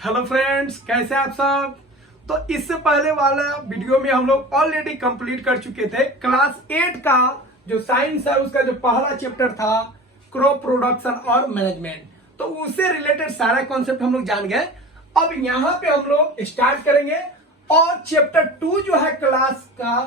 Hello friends, कैसे आप सब। तो इससे पहले वाला वीडियो में हम लोग ऑलरेडी कंप्लीट कर चुके थे क्लास 8 का जो साइंस है उसका जो पहला चैप्टर था क्रॉप प्रोडक्शन और मैनेजमेंट। तो उससे रिलेटेड सारा कॉन्सेप्ट हम लोग जान गए। अब यहाँ पे हम लोग स्टार्ट करेंगे और चैप्टर 2 जो है क्लास का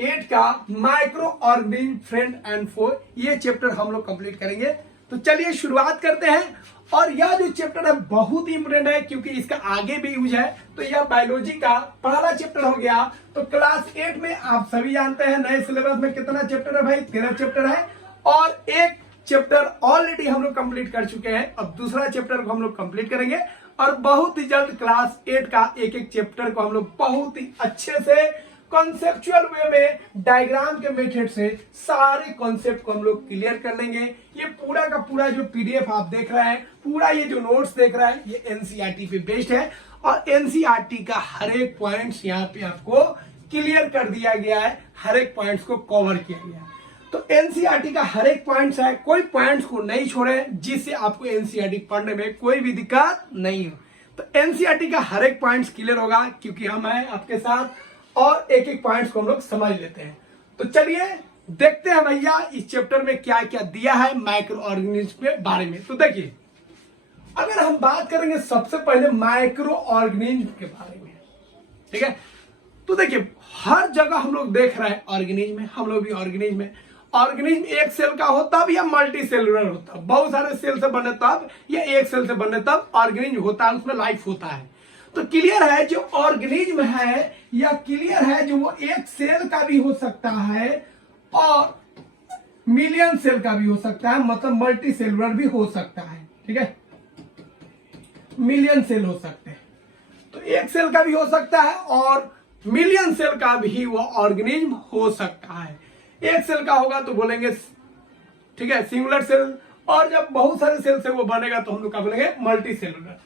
8 का माइक्रो ऑर्गेनिज्म फ्रेंड एंड फो, ये चैप्टर हम लोग कंप्लीट करेंगे। तो चलिए शुरुआत करते हैं। और यह जो चैप्टर है बहुत ही इंपोर्टेंट है क्योंकि इसका आगे भी यूज है। तो यह बायोलॉजी का पहला चैप्टर हो गया। तो क्लास 8 में आप सभी जानते हैं नए सिलेबस में कितना चैप्टर है भाई, 13 चैप्टर है और एक चैप्टर ऑलरेडी हम लोग कंप्लीट कर चुके हैं। अब दूसरा चैप्टर को हम लोग कंप्लीट करेंगे और बहुत ही जल्द क्लास 8 का एक एक चैप्टर को हम लोग बहुत ही अच्छे से कॉन्सेप्चुअल वे में डायग्राम के मेथड से सारे कॉन्सेप्ट को हम लोग क्लियर कर लेंगे। ये पूरा का पूरा जो पीडीएफ आप देख रहे हैं, पूरा ये जो नोट्स देख रहे हैं, ये एनसीईआरटी पे बेस्ड है और एनसीईआरटी का हर एक पॉइंट्स यहाँ पे आपको क्लियर कर दिया गया है, हर एक पॉइंट्स को कवर किया गया है। तो एनसीईआरटी का हर एक पॉइंट्स है, कोई पॉइंट्स को नहीं छोड़े जिससे आपको एनसीईआरटी पढ़ने में कोई भी दिक्कत नहीं हो। तो एनसीईआरटी का हर एक पॉइंट्स क्लियर होगा क्योंकि हम हैं आपके साथ और एक एक पॉइंट्स को हम लोग समझ लेते हैं। तो चलिए देखते हैं भैया इस चैप्टर में क्या क्या दिया है माइक्रो ऑर्गेनिज्म के बारे में। तो देखिए, अगर हम बात करेंगे सबसे पहले माइक्रो ऑर्गेनिज्म के बारे में, ठीक है। तो देखिए हर जगह हम लोग देख रहे हैं ऑर्गेनिज्म में, हम लोग भी ऑर्गेनिज्म में। ऑर्गेनिज्म एक सेल का हो तब या मल्टी सेलुलर होता, बहुत सारे सेल से बने तब या एक सेल से बने तब ऑर्गेनिज्म होता है, उसमें लाइफ होता है। तो क्लियर है जो ऑर्गेनिज्म है या क्लियर है जो वो एक सेल का भी हो सकता है और मिलियन सेल का भी हो सकता है, मतलब मल्टी सेलुलर भी हो सकता है, ठीक है। मिलियन सेल हो सकते हैं, तो एक सेल का भी हो सकता है और मिलियन सेल का भी वो ऑर्गेनिज्म हो सकता है। एक सेल का होगा तो बोलेंगे ठीक है सिंगुलर सेल, और जब बहुत सारे सेल से वो बनेगा तो हम लोग क्या बोलेंगे मल्टी सेलुलर।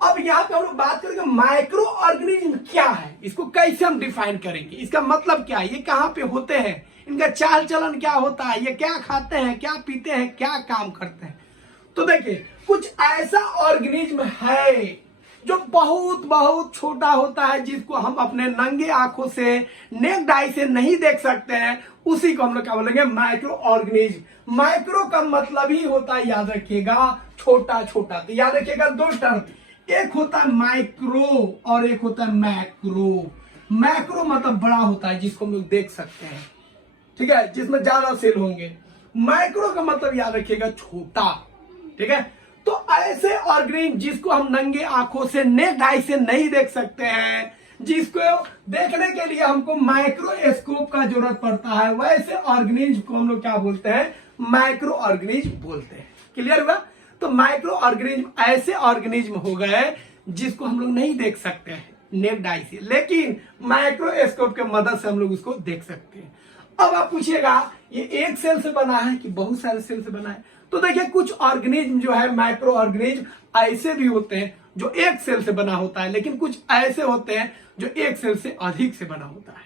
अब यहाँ पे हम लोग बात करेंगे माइक्रो ऑर्गेनिज्म क्या है, इसको कैसे हम डिफाइन करेंगे, इसका मतलब क्या है, ये कहाँ पे होते हैं, इनका चाल चलन क्या होता है, ये क्या खाते हैं, क्या पीते हैं, क्या काम करते हैं। तो देखिए कुछ ऐसा ऑर्गेनिज्म है जो बहुत बहुत छोटा होता है, जिसको हम अपने नंगे आंखों से नेक्ड आई से नहीं देख सकते हैं, उसी को हम लोग क्या बोलेंगे माइक्रो ऑर्गेनिज्म। माइक्रो का मतलब ही होता है, याद रखिएगा, छोटा छोटा। तो याद रखिएगा दो टर्म, एक होता है माइक्रो और एक होता है मैक्रो। मैक्रो मतलब बड़ा होता है जिसको हम लोग देख सकते हैं, ठीक है, जिसमें ज्यादा सेल होंगे। माइक्रो का मतलब याद रखिएगा छोटा, ठीक है। तो ऐसे ऑर्गेनिज्म जिसको हम नंगे आंखों से नेक्ड आई से नहीं देख सकते हैं, जिसको देखने के लिए हमको माइक्रोस्कोप का जरूरत पड़ता है, वैसे ऑर्गेनिज्म को हम लोग क्या बोलते हैं, माइक्रो ऑर्गेनिज्म बोलते हैं। क्लियर हुआ। तो माइक्रो ऑर्गेनिज्म ऐसे ऑर्गेनिज्म हो गए जिसको हम लोग नहीं देख सकते हैं नेक्ड आई से, लेकिन माइक्रोस्कोप के मदद से हम लोग उसको देख सकते हैं। अब आप पूछिएगा ये एक सेल से बना है कि बहुत सारे सेल से बना है। तो देखिए कुछ ऑर्गेनिज्म जो है माइक्रो ऑर्गेनिज्म ऐसे भी होते हैं जो एक सेल से बना होता है, लेकिन कुछ ऐसे होते हैं जो एक सेल से अधिक से बना होता है।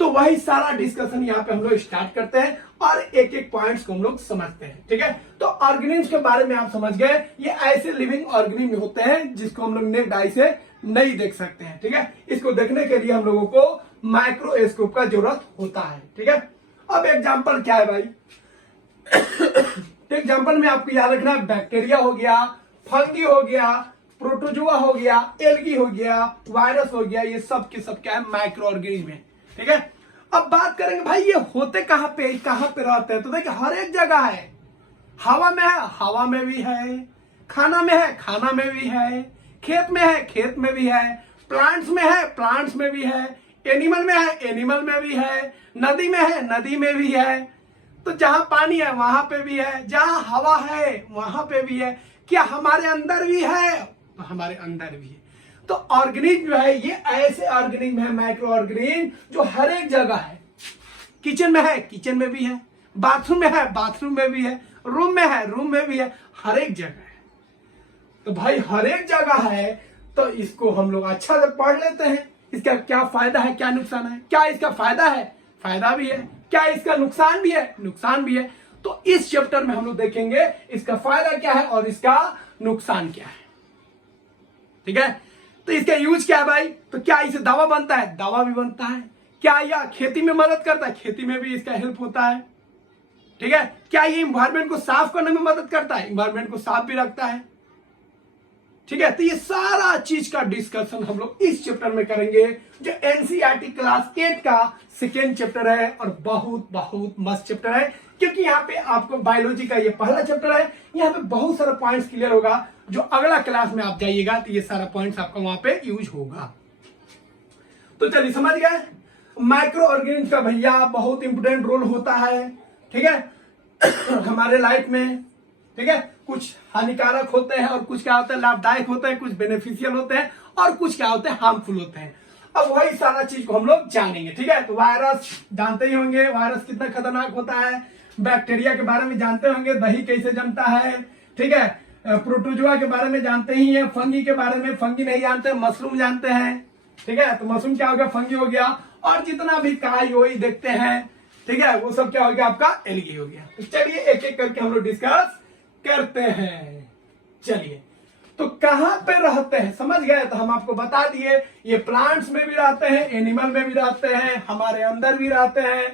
तो वही सारा डिस्कशन यहाँ पे हम लोग स्टार्ट करते हैं और एक एक पॉइंट्स को हम लोग समझते हैं, ठीक है। तो ऑर्गेनिज्म के बारे में आप समझ गए, ये ऐसे लिविंग ऑर्गेनिज्म होते हैं जिसको हम लोग नेक्ड आई से नहीं देख सकते हैं, ठीक है। इसको देखने के लिए हम लोगों को माइक्रोस्कोप का जरूरत होता है, ठीक है। अब एग्जाम्पल क्या है भाई, एग्जाम्पल में आपको याद रखना है बैक्टीरिया हो गया, फंगी हो गया, प्रोटोजोआ हो गया, एल्गी हो गया, वायरस हो गया, ये सब के सब क्या है माइक्रो ऑर्गेनिज्म है, ठीक है। अब बात करेंगे भाई ये होते कहाँ पे रहते हैं। तो देखिए हर एक जगह है, हवा में है, हवा में भी है, खाना में है, खाना में भी है, खेत में है, खेत में भी है, प्लांट्स में है, प्लांट्स में भी है, एनिमल में है, एनिमल में भी है, नदी में है, नदी में भी है। तो जहां पानी है वहां पे भी है, जहां हवा है वहां पे भी है। क्या हमारे अंदर भी है, तो हमारे अंदर भी है। तो ऑर्गेनिज्म जो है ये ऐसे ऑर्गेनिज्म है माइक्रो ऑर्गेनिज्म जो हर एक जगह है। किचन में है, किचन में भी है, बाथरूम में है, बाथरूम में भी है, रूम में है, रूम में भी है, हर एक जगह है। तो भाई हर एक जगह है तो इसको हम लोग अच्छा से पढ़ लेते हैं, इसका क्या फायदा है, क्या नुकसान है। क्या इसका फायदा है, फायदा भी है, क्या इसका नुकसान भी है, नुकसान भी है। तो इस चैप्टर में हम लोग देखेंगे इसका फायदा क्या है और इसका नुकसान क्या है, ठीक है। तो इसका यूज क्या है भाई, तो क्या इससे दवा बनता है, दवा भी बनता है। क्या यह खेती में मदद करता है, खेती में भी इसका हेल्प होता है, ठीक है। क्या ये इन्वायरमेंट को साफ करने में मदद करता है, इन्वायरमेंट को साफ भी रखता है, ठीक है। तो ये सारा चीज का डिस्कशन हम लोग इस चैप्टर में करेंगे, जो एनसीईआरटी क्लास 8 का सेकेंड चैप्टर है और बहुत बहुत मस्त चैप्टर है, क्योंकि यहाँ पे आपको बायोलॉजी का ये पहला चैप्टर है। यहाँ पे बहुत सारा पॉइंट्स क्लियर होगा, जो अगला क्लास में आप जाइएगा तो ये सारा पॉइंट्स आपका वहां पे यूज होगा। तो चलिए समझ गए, माइक्रो ऑर्गेनिज्म का भैया बहुत इंपोर्टेंट रोल होता है, ठीक है हमारे लाइफ में, ठीक है। कुछ हानिकारक होते हैं और कुछ क्या होता है लाभदायक होते हैं, कुछ बेनिफिशियल होते हैं और कुछ क्या होते हैं हार्मफुल होते हैं। अब वही सारा चीज को हम लोग जानेंगे, ठीक है। तो वायरस जानते ही होंगे, वायरस कितना खतरनाक होता है। बैक्टीरिया के बारे में जानते होंगे, दही कैसे जमता है, ठीक है। प्रोटोजोआ के बारे में जानते ही है। फंगी के बारे में, फंगी नहीं जानते, मशरूम जानते हैं, ठीक है। तो मशरूम क्या हो गया, फंगी हो गया। और जितना भी काई वही देखते हैं, ठीक है, वो सब क्या हो गया आपका एलगी हो गया। तो चलिए एक एक करके हम लोग डिस्कस करते हैं। चलिए, तो कहां पे रहते हैं समझ गए, तो हम आपको बता दिए ये प्लांट्स में भी रहते हैं, एनिमल में भी रहते हैं, हमारे अंदर भी रहते हैं,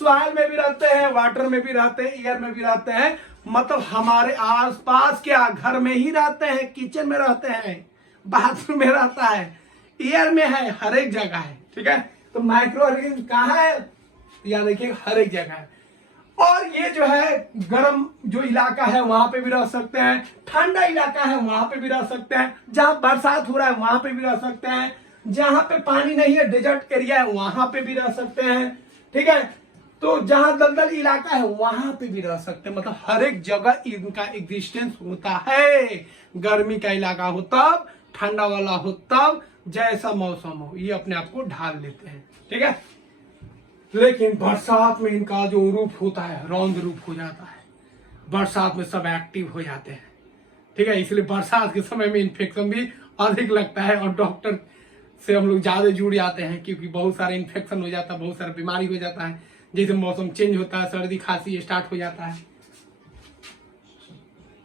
सॉइल में भी रहते हैं, वाटर में भी रहते हैं, एयर में भी रहते हैं। मतलब हमारे आसपास क्या घर में ही रहते हैं, किचन में रहते हैं, बाथरूम में रहता है, एयर में है, हर एक जगह है, ठीक है। तो माइक्रो ऑर्गेनिज्म कहाँ है, याद रखिए हर एक जगह है। और ये जो है गर्म जो इलाका है वहां पे भी रह सकते हैं, ठंडा इलाका है वहां पे भी रह सकते हैं, जहां बरसात हो रहा है वहां पे भी रह सकते हैं, जहां पे पानी नहीं है डेजर्ट एरिया है वहां पे भी रह सकते हैं, ठीक है। तो जहां दलदल इलाका है वहां पे भी रह सकते हैं। मतलब हर एक जगह इनका एग्जिस्टेंस होता है। गर्मी का इलाका हो तब, ठंडा वाला हो तब, जैसा मौसम हो ये अपने आप को ढाल लेते हैं, ठीक है। लेकिन बरसात में इनका जो रूप होता है रौद्र रूप हो जाता है, बरसात में सब एक्टिव हो जाते हैं, ठीक है। इसलिए बरसात के समय में इन्फेक्शन भी अधिक लगता है और डॉक्टर से हम लोग ज्यादा जुड़ जाते हैं, क्योंकि बहुत सारे इन्फेक्शन हो जाता है, बहुत सारा बीमारी हो जाता है। जैसे मौसम चेंज होता है, सर्दी खांसी स्टार्ट हो जाता है।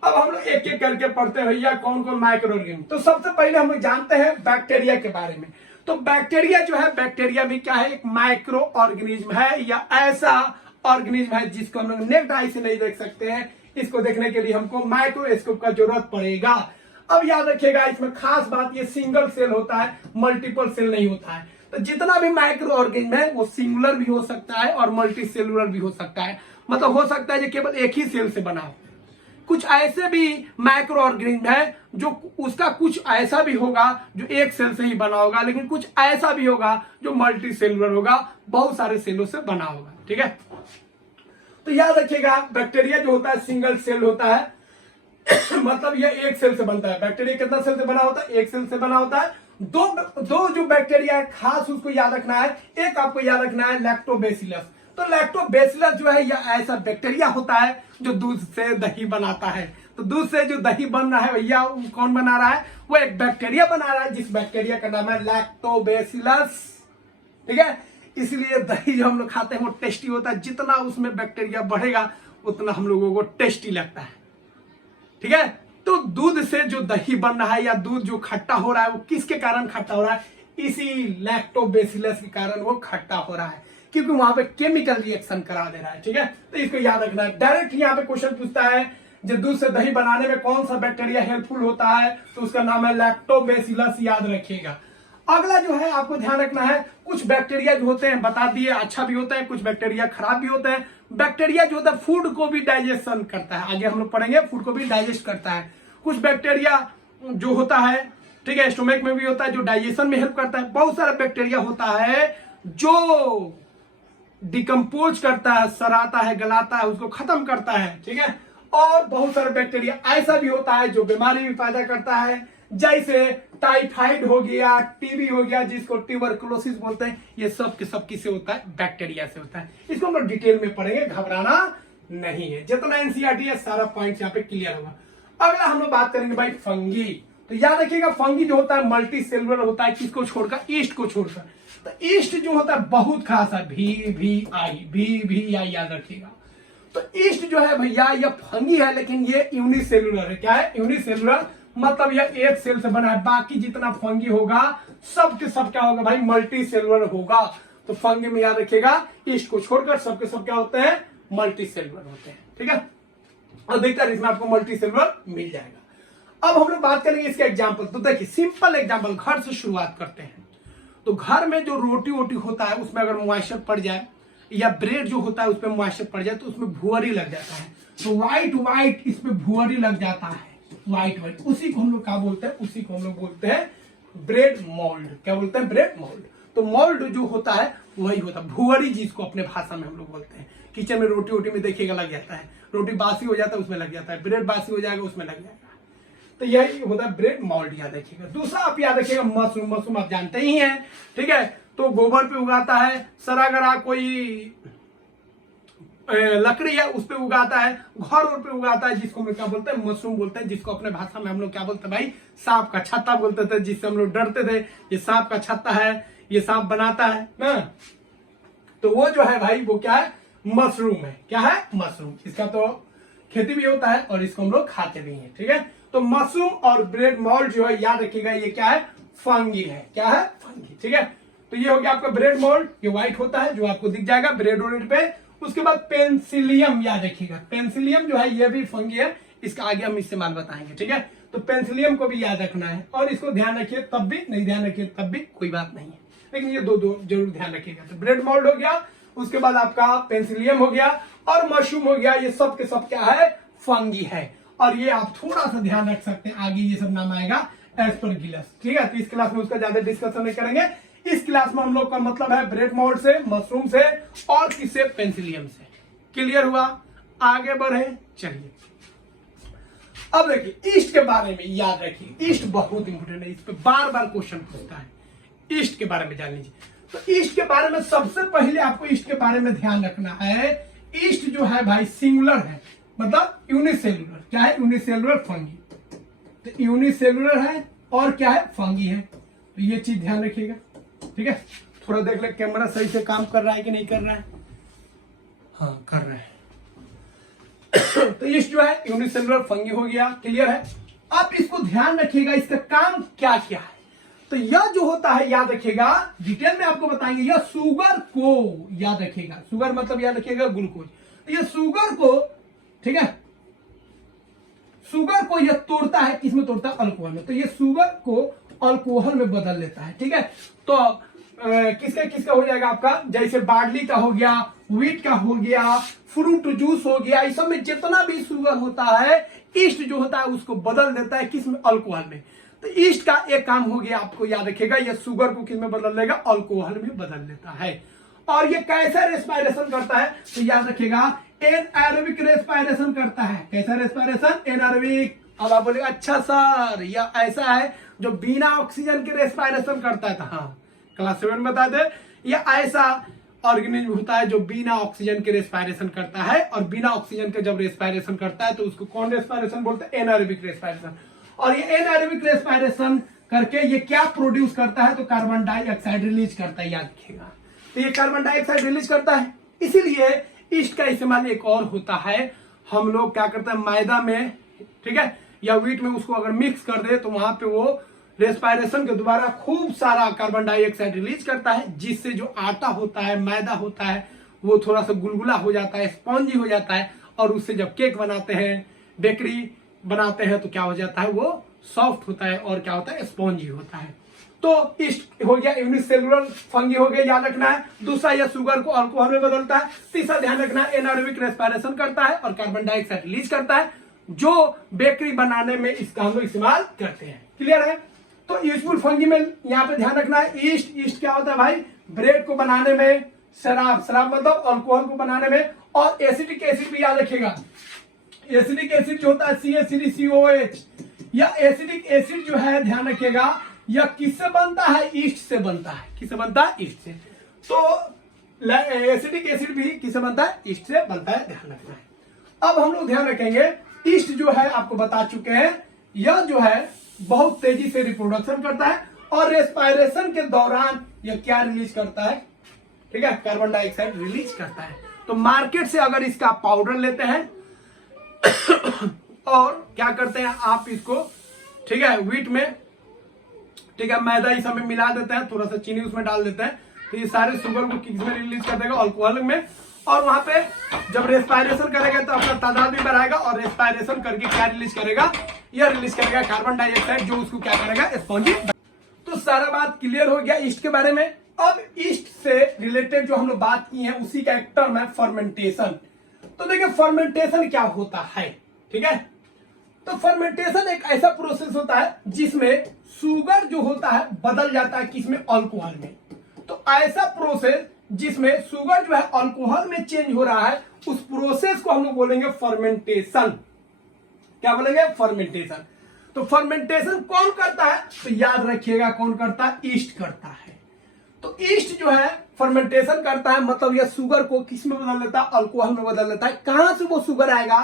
अब हम लोग एक एक करके पढ़ते हैं भैया कौन कौन माइक्रो ऑर्गेनिज्म। तो सबसे पहले हम लोग जानते हैं बैक्टीरिया के बारे में। तो बैक्टीरिया जो है, बैक्टीरिया भी क्या है, एक माइक्रो ऑर्गेनिज्म है, या ऐसा ऑर्गेनिज्म है जिसको हम लोग नेक्ड आई से नहीं देख सकते हैं। इसको देखने के लिए हमको माइक्रोस्कोप का जरूरत पड़ेगा। अब याद रखिएगा इसमें खास बात, ये सिंगल सेल होता है, मल्टीपल सेल नहीं होता है। तो जितना भी माइक्रो ऑर्गेनिज्म है वो सिंगुलर भी हो सकता है और मल्टी सेलुलर भी हो सकता है। मतलब हो सकता है जो केवल एक ही सेल से बना हो। कुछ ऐसे भी माइक्रो ऑर्गेनिज्म है जो उसका कुछ ऐसा भी होगा जो एक सेल से ही बना होगा, लेकिन कुछ ऐसा भी होगा जो मल्टी सेलुलर होगा, बहुत सारे सेलों से बना होगा, ठीक है। तो याद रखिएगा बैक्टीरिया जो होता है सिंगल सेल होता है मतलब ये एक सेल से बनता है। बैक्टीरिया कितना सेल से बना होता है, एक सेल से बना होता है। दो जो बैक्टीरिया है खास उसको याद रखना है। एक आपको याद रखना है लैक्टोबैसिलस। तो लैक्टोबैसिलस जो है यह ऐसा बैक्टीरिया होता है जो दूध से दही बनाता है। तो दूध से जो दही बन रहा है भैया कौन बना रहा है, वो एक बैक्टीरिया बना रहा है, जिस बैक्टीरिया का नाम है लैक्टोबैसिलस, ठीक है। इसलिए दही जो हम लोग खाते हैं वो टेस्टी होता है। जितना उसमें बैक्टीरिया बढ़ेगा उतना हम लोगों को टेस्टी लगता है, ठीक है। तो दूध से जो दही बन रहा है या दूध जो खट्टा हो रहा है वो किसके कारण खट्टा हो रहा है, इसी लैक्टोबैसिलस के कारण वो खट्टा हो रहा है, क्योंकि वहां पे केमिकल रिएक्शन करा दे रहा है, ठीक है। तो इसको याद रखना है। डायरेक्ट यहाँ पे क्वेश्चन पूछता है जो दूध से दही बनाने में कौन सा बैक्टीरिया हेल्पफुल होता है, तो उसका नाम है लैक्टोबैसिलस, याद रखिएगा। अगला जो है आपको ध्यान रखना है, कुछ बैक्टीरिया जो होते हैं बता दिए अच्छा भी होता है, कुछ बैक्टीरिया खराब भी होते हैं। बैक्टीरिया जो होता है फूड को भी डाइजेशन करता है, आगे हम लोग पढ़ेंगे, फूड को भी डाइजेस्ट करता है। कुछ बैक्टीरिया जो होता है, ठीक है, स्टोमक में भी होता है जो डाइजेशन में हेल्प करता है। बहुत सारा बैक्टीरिया होता है जो डिकम्पोज करता है, सराता है, गलाता है, उसको खत्म करता है, ठीक है। और बहुत सारे बैक्टीरिया ऐसा भी होता है जो बीमारी भी पैदा करता है, जैसे टाइफाइड हो गया, टीबी हो गया, जिसको ट्यूबरकुलोसिस बोलते हैं। ये सब के सब किससे होता है, बैक्टीरिया से होता है। इसको हम लोग डिटेल में पढ़ेंगे, घबराना नहीं है। जितना एनसीईआरटी है सारा पॉइंट यहाँ पे क्लियर होगा। अगला हम लोग बात करेंगे भाई फंगी। तो याद रखिएगा फंगी जो होता है मल्टी सेलुलर होता है, किसको छोड़कर, ईस्ट को छोड़कर। तो ईस्ट जो होता है बहुत खास है, भी आई याद रखिएगा। तो ईस्ट जो है भैया ये फंगी है, लेकिन ये यूनिसेलुलर है। क्या है, यूनिसेलुलर, मतलब यह एक सेल से बना है, बाकी जितना फंगी होगा सब के सब क्या होगा भाई, मल्टी सेलुलर होगा। तो फंगी में याद रखिएगा ईस्ट को छोड़कर सबके सब क्या होते हैं, मल्टी सेलुलर होते हैं। ठीक है, अधिकतर इसमें आपको मल्टी सेलुलर मिल जाएगा। अब हम लोग बात करेंगे इसके एग्जाम्पल। तो देखिए सिंपल एग्जाम्पल, घर से शुरुआत करते हैं। तो घर में जो रोटी वोटी होता है उसमें अगर मॉइस्चर पड़ जाए या ब्रेड जो होता है उसमें मॉइस्चर पड़ जाए तो उसमें भुअरी लग जाता है। तो व्हाइट इसमें भुअरी लग जाता है, व्हाइट उसी को हम लोग क्या बोलते हैं, उसी को हम लोग बोलते हैं ब्रेड मोल्ड। क्या बोलते हैं, ब्रेड मोल्ड। तो मोल्ड जो होता है वही होता है भुअरी, जिसको अपने भाषा में हम लोग बोलते हैं। किचन में रोटी वोटी में देखिएगा लग जाता है, रोटी बासी हो जाता है उसमें लग जाता है, ब्रेड बासी हो जाएगा उसमें लग जाएगा। तो यही होता है ब्रेड मोल्ड, याद रखिएगा। दूसरा आप याद रखिएगा मशरूम। मशरूम आप जानते ही हैं, ठीक है। तो गोबर पे उगाता है, सरागरा कोई लकड़ी है उस पे उगाता है, घर और पे उगाता है, जिसको हम लोग क्या बोलते हैं, मशरूम बोलते हैं। जिसको अपने भाषा में हम लोग क्या बोलते हैं भाई, सांप का छत्ता बोलते थे, जिससे हम लोग डरते थे, ये सांप का छत्ता है, ये सांप बनाता है ना। तो वो जो है भाई वो क्या है, मशरूम है। क्या है, मशरूम। इसका तो खेती भी होता है और इसको हम लोग खाते भी हैं। ठीक है, तो मशरूम और ब्रेड मोल्ड जो है याद रखिएगा ये क्या है, फंगी है। क्या है, फंगी। ठीक है, तो ये हो गया आपका ब्रेड मोल्ड, ये व्हाइट होता है जो आपको दिख जाएगा ब्रेड रोड पे। उसके बाद पेंसिलियम याद रखिएगा, पेंसिलियम जो है ये भी फंगी है, इसका आगे हम इस्तेमाल बताएंगे। ठीक है, तो पेंसिलियम को भी याद रखना है और इसको ध्यान रखिए, तब भी नहीं ध्यान रखिए तब भी कोई बात नहीं है, लेकिन ये दो जरूर ध्यान रखिएगा। तो ब्रेड मोल्ड हो गया, उसके बाद आपका पेंसिलियम हो गया और मशरूम हो गया। ये सब के सब क्या है, फंगी है। और ये आप थोड़ा सा ध्यान रख सकते हैं, आगे ये सब नाम आएगा एस्परगिलस। ठीक है, तो इस क्लास में उसका ज्यादा डिस्कशन नहीं करेंगे। इस क्लास में हम लोग का मतलब है ब्रेड मोल्ड से, मशरूम से और किससे, पेंसिलियम से। क्लियर हुआ, आगे बढ़े चलिए। अब देखिए ईस्ट के बारे में याद रखिए, ईस्ट बहुत इंपोर्टेंट है, इस पे बार बार क्वेश्चन पूछता है। ईस्ट के बारे में जान लीजिए। तो ईस्ट के बारे में सबसे पहले आपको ईस्ट के बारे में ध्यान रखना है, ईस्ट जो है भाई सिंगुलर है, मतलब यूनिसेलुलर। क्या है, यूनिसेलुलर फंगी। तो यूनिसेलुलर है और क्या है, फंगी है। तो ये चीज ध्यान रखिएगा। ठीक है, थोड़ा देख ले कैमरा सही से काम कर रहा है कि नहीं कर रहा है। हाँ कर रहा है। तो ईस्ट जो है यूनिसेलुलर फंगी हो गया। क्लियर है, आप इसको ध्यान रखिएगा, इसका काम क्या क्या है। तो यह जो होता है याद रखिएगा, डिटेल में आपको बताएंगे। यह शुगर को याद रखिएगा, शुगर मतलब याद रखिएगा ग्लूकोज। तो यह शुगर को, ठीक है, शुगर को यह तोड़ता है, किसमें तोड़ता है, अल्कोहल में। तो यह शुगर को अल्कोहल में बदल लेता है। ठीक है, तो किसका किसका हो जाएगा आपका, जैसे बार्ली का हो गया, व्हीट का हो गया, फ्रूट जूस हो गया, इस सब में जितना भी शुगर होता है, ईस्ट जो होता है उसको बदल देता है, किसमें, अल्कोहल में। तो ईस्ट का एक काम हो गया, आपको याद रखिएगा, ये शुगर को किसमें बदल देगा, अल्कोहल में बदल देता है। और ये कैसा रेस्पायरेशन करता है, तो याद रखिएगा एनारोबिक रेस्पायरेशन करता है। कैसा रेस्पायरेशन, एनारोबिक। अब आप बोलेगा अच्छा सर यह ऐसा है जो बिना ऑक्सीजन के रेस्पायरेशन करता है। हाँ, क्लास 7 में बता दे, यह ऐसा ऑर्गेनिज्म होता है जो बिना ऑक्सीजन के रेस्पायरेशन करता है। और बिना ऑक्सीजन के जब रेस्पायरेशन करता है तो उसको कौन रेस्पायरेशन बोलते हैं, एनारोबिक रेस्पायरेशन। और ये एनारोबिक रेस्पायरेशन करके ये क्या प्रोड्यूस करता है, तो कार्बन डाइऑक्साइड रिलीज करता है, याद रखिएगा। तो ये कार्बन डाइऑक्साइड रिलीज करता है, इसीलिए ईस्ट का इस्तेमाल एक और होता है। हम लोग क्या करते हैं, मैदा में, ठीक है, या व्हीट में उसको अगर मिक्स कर दे तो वहां पे वो रेस्पायरेशन के द्वारा खूब सारा कार्बन डाइऑक्साइड रिलीज करता है, जिससे जो आटा होता है, मैदा होता है, वो थोड़ा सा गुलगुला हो जाता है, स्पॉन्जी हो जाता है। और उससे जब केक बनाते हैं, बेकरी बनाते हैं, तो क्या हो जाता है, वो सॉफ्ट होता है और क्या होता है, स्पॉन्जी होता है। तो ईस्ट हो गया यूनिसेलुलर फंगी हो गया, याद रखना है। दूसरा, यह शुगर को अल्कोहल में बदलता है। तीसरा ध्यान रखना है, एनारोबिक रेस्पायरेशन करता है और कार्बन डाइऑक्साइड रिलीज करता है, जो बेकरी बनाने में इसका हम लोग इस्तेमाल करते हैं। क्लियर है, तो यूजफुल फंगी में यहाँ पे ध्यान रखना है, ईस्ट क्या होता है भाई, ब्रेड को बनाने में, शराब मतलब अल्कोहल को बनाने में, और एसिडिक एसिड भी याद रखिएगा। एसिडिक एसिड जो होता है CaCO2, या एसिडिक एसिड जो है ध्यान रखिएगा, यह किससे बनता है, ईस्ट से बनता है। किससे बनता है, ईस्ट से। तो एसिडिक एसिड भी किससे बनता है, ईस्ट से बनता है, ध्यान रखना है। अब हम लोग ध्यान रखेंगे, ईस्ट जो है आपको बता चुके हैं, यह जो है बहुत तेजी से रिप्रोडक्शन करता है और रेस्पायरेशन के दौरान यह क्या रिलीज करता है, ठीक है, कार्बन डाइऑक्साइड रिलीज करता है। तो मार्केट से अगर इसका पाउडर लेते हैं और क्या करते हैं, आप इसको ठीक है, व्हीट में, ठीक है, मैदा इस समय मिला देते हैं, थोड़ा सा चीनी उसमें डाल देते हैं, तो ये सारे शुगर को किस में रिलीज कर देगा, अल्कोहल में। और वहां पे जब रेस्पायरेशन करेगा तो अपना तादाद भी बढ़ाएगा, और रेस्पायरेशन करके क्या रिलीज करेगा, यह रिलीज करेगा कार्बन डाइऑक्साइड, जो उसको क्या करेगा, स्पॉन्जी। तो सारा बात क्लियर हो गया ईस्ट के बारे में। अब ईस्ट से रिलेटेड जो हम लोग बात की है उसी का एक टर्म है फर्मेंटेशन। तो देखिए फर्मेंटेशन क्या होता है, ठीक है। तो फर्मेंटेशन एक ऐसा प्रोसेस होता है जिसमें शुगर जो होता है बदल जाता है किसमें, अल्कोहल में। तो ऐसा प्रोसेस जिसमें शुगर जो है अल्कोहल में चेंज हो रहा है, उस प्रोसेस को हम लोग बोलेंगे फर्मेंटेशन। क्या बोलेंगे, फर्मेंटेशन। तो फर्मेंटेशन कौन करता है, तो याद रखिएगा कौन करता है, ईस्ट करता है। तो ईस्ट जो है फर्मेंटेशन करता है, मतलब यह शुगर को किस में बदल देता है, अल्कोहल में बदल देता है। कहां से वो शुगर आएगा,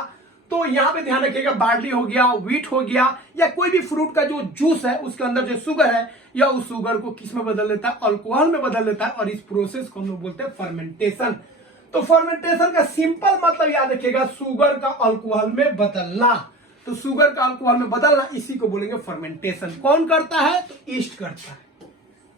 तो यहां पे ध्यान रखिएगा, बार्ली हो गया, व्हीट हो गया, या कोई भी फ्रूट का जो जूस है उसके अंदर जो शुगर है, या उस शुगर को किस में बदल देता है, अल्कोहल में बदल देता है। और इस प्रोसेस को हम लोग बोलते हैं फर्मेंटेशन। तो फर्मेंटेशन का सिंपल मतलब याद रखिएगा, शुगर का अल्कोहल में बदलना। तो शुगर का अल्कोहल में बदलना, इसी को बोलेंगे फर्मेंटेशन। कौन करता है, तो ईस्ट करता है।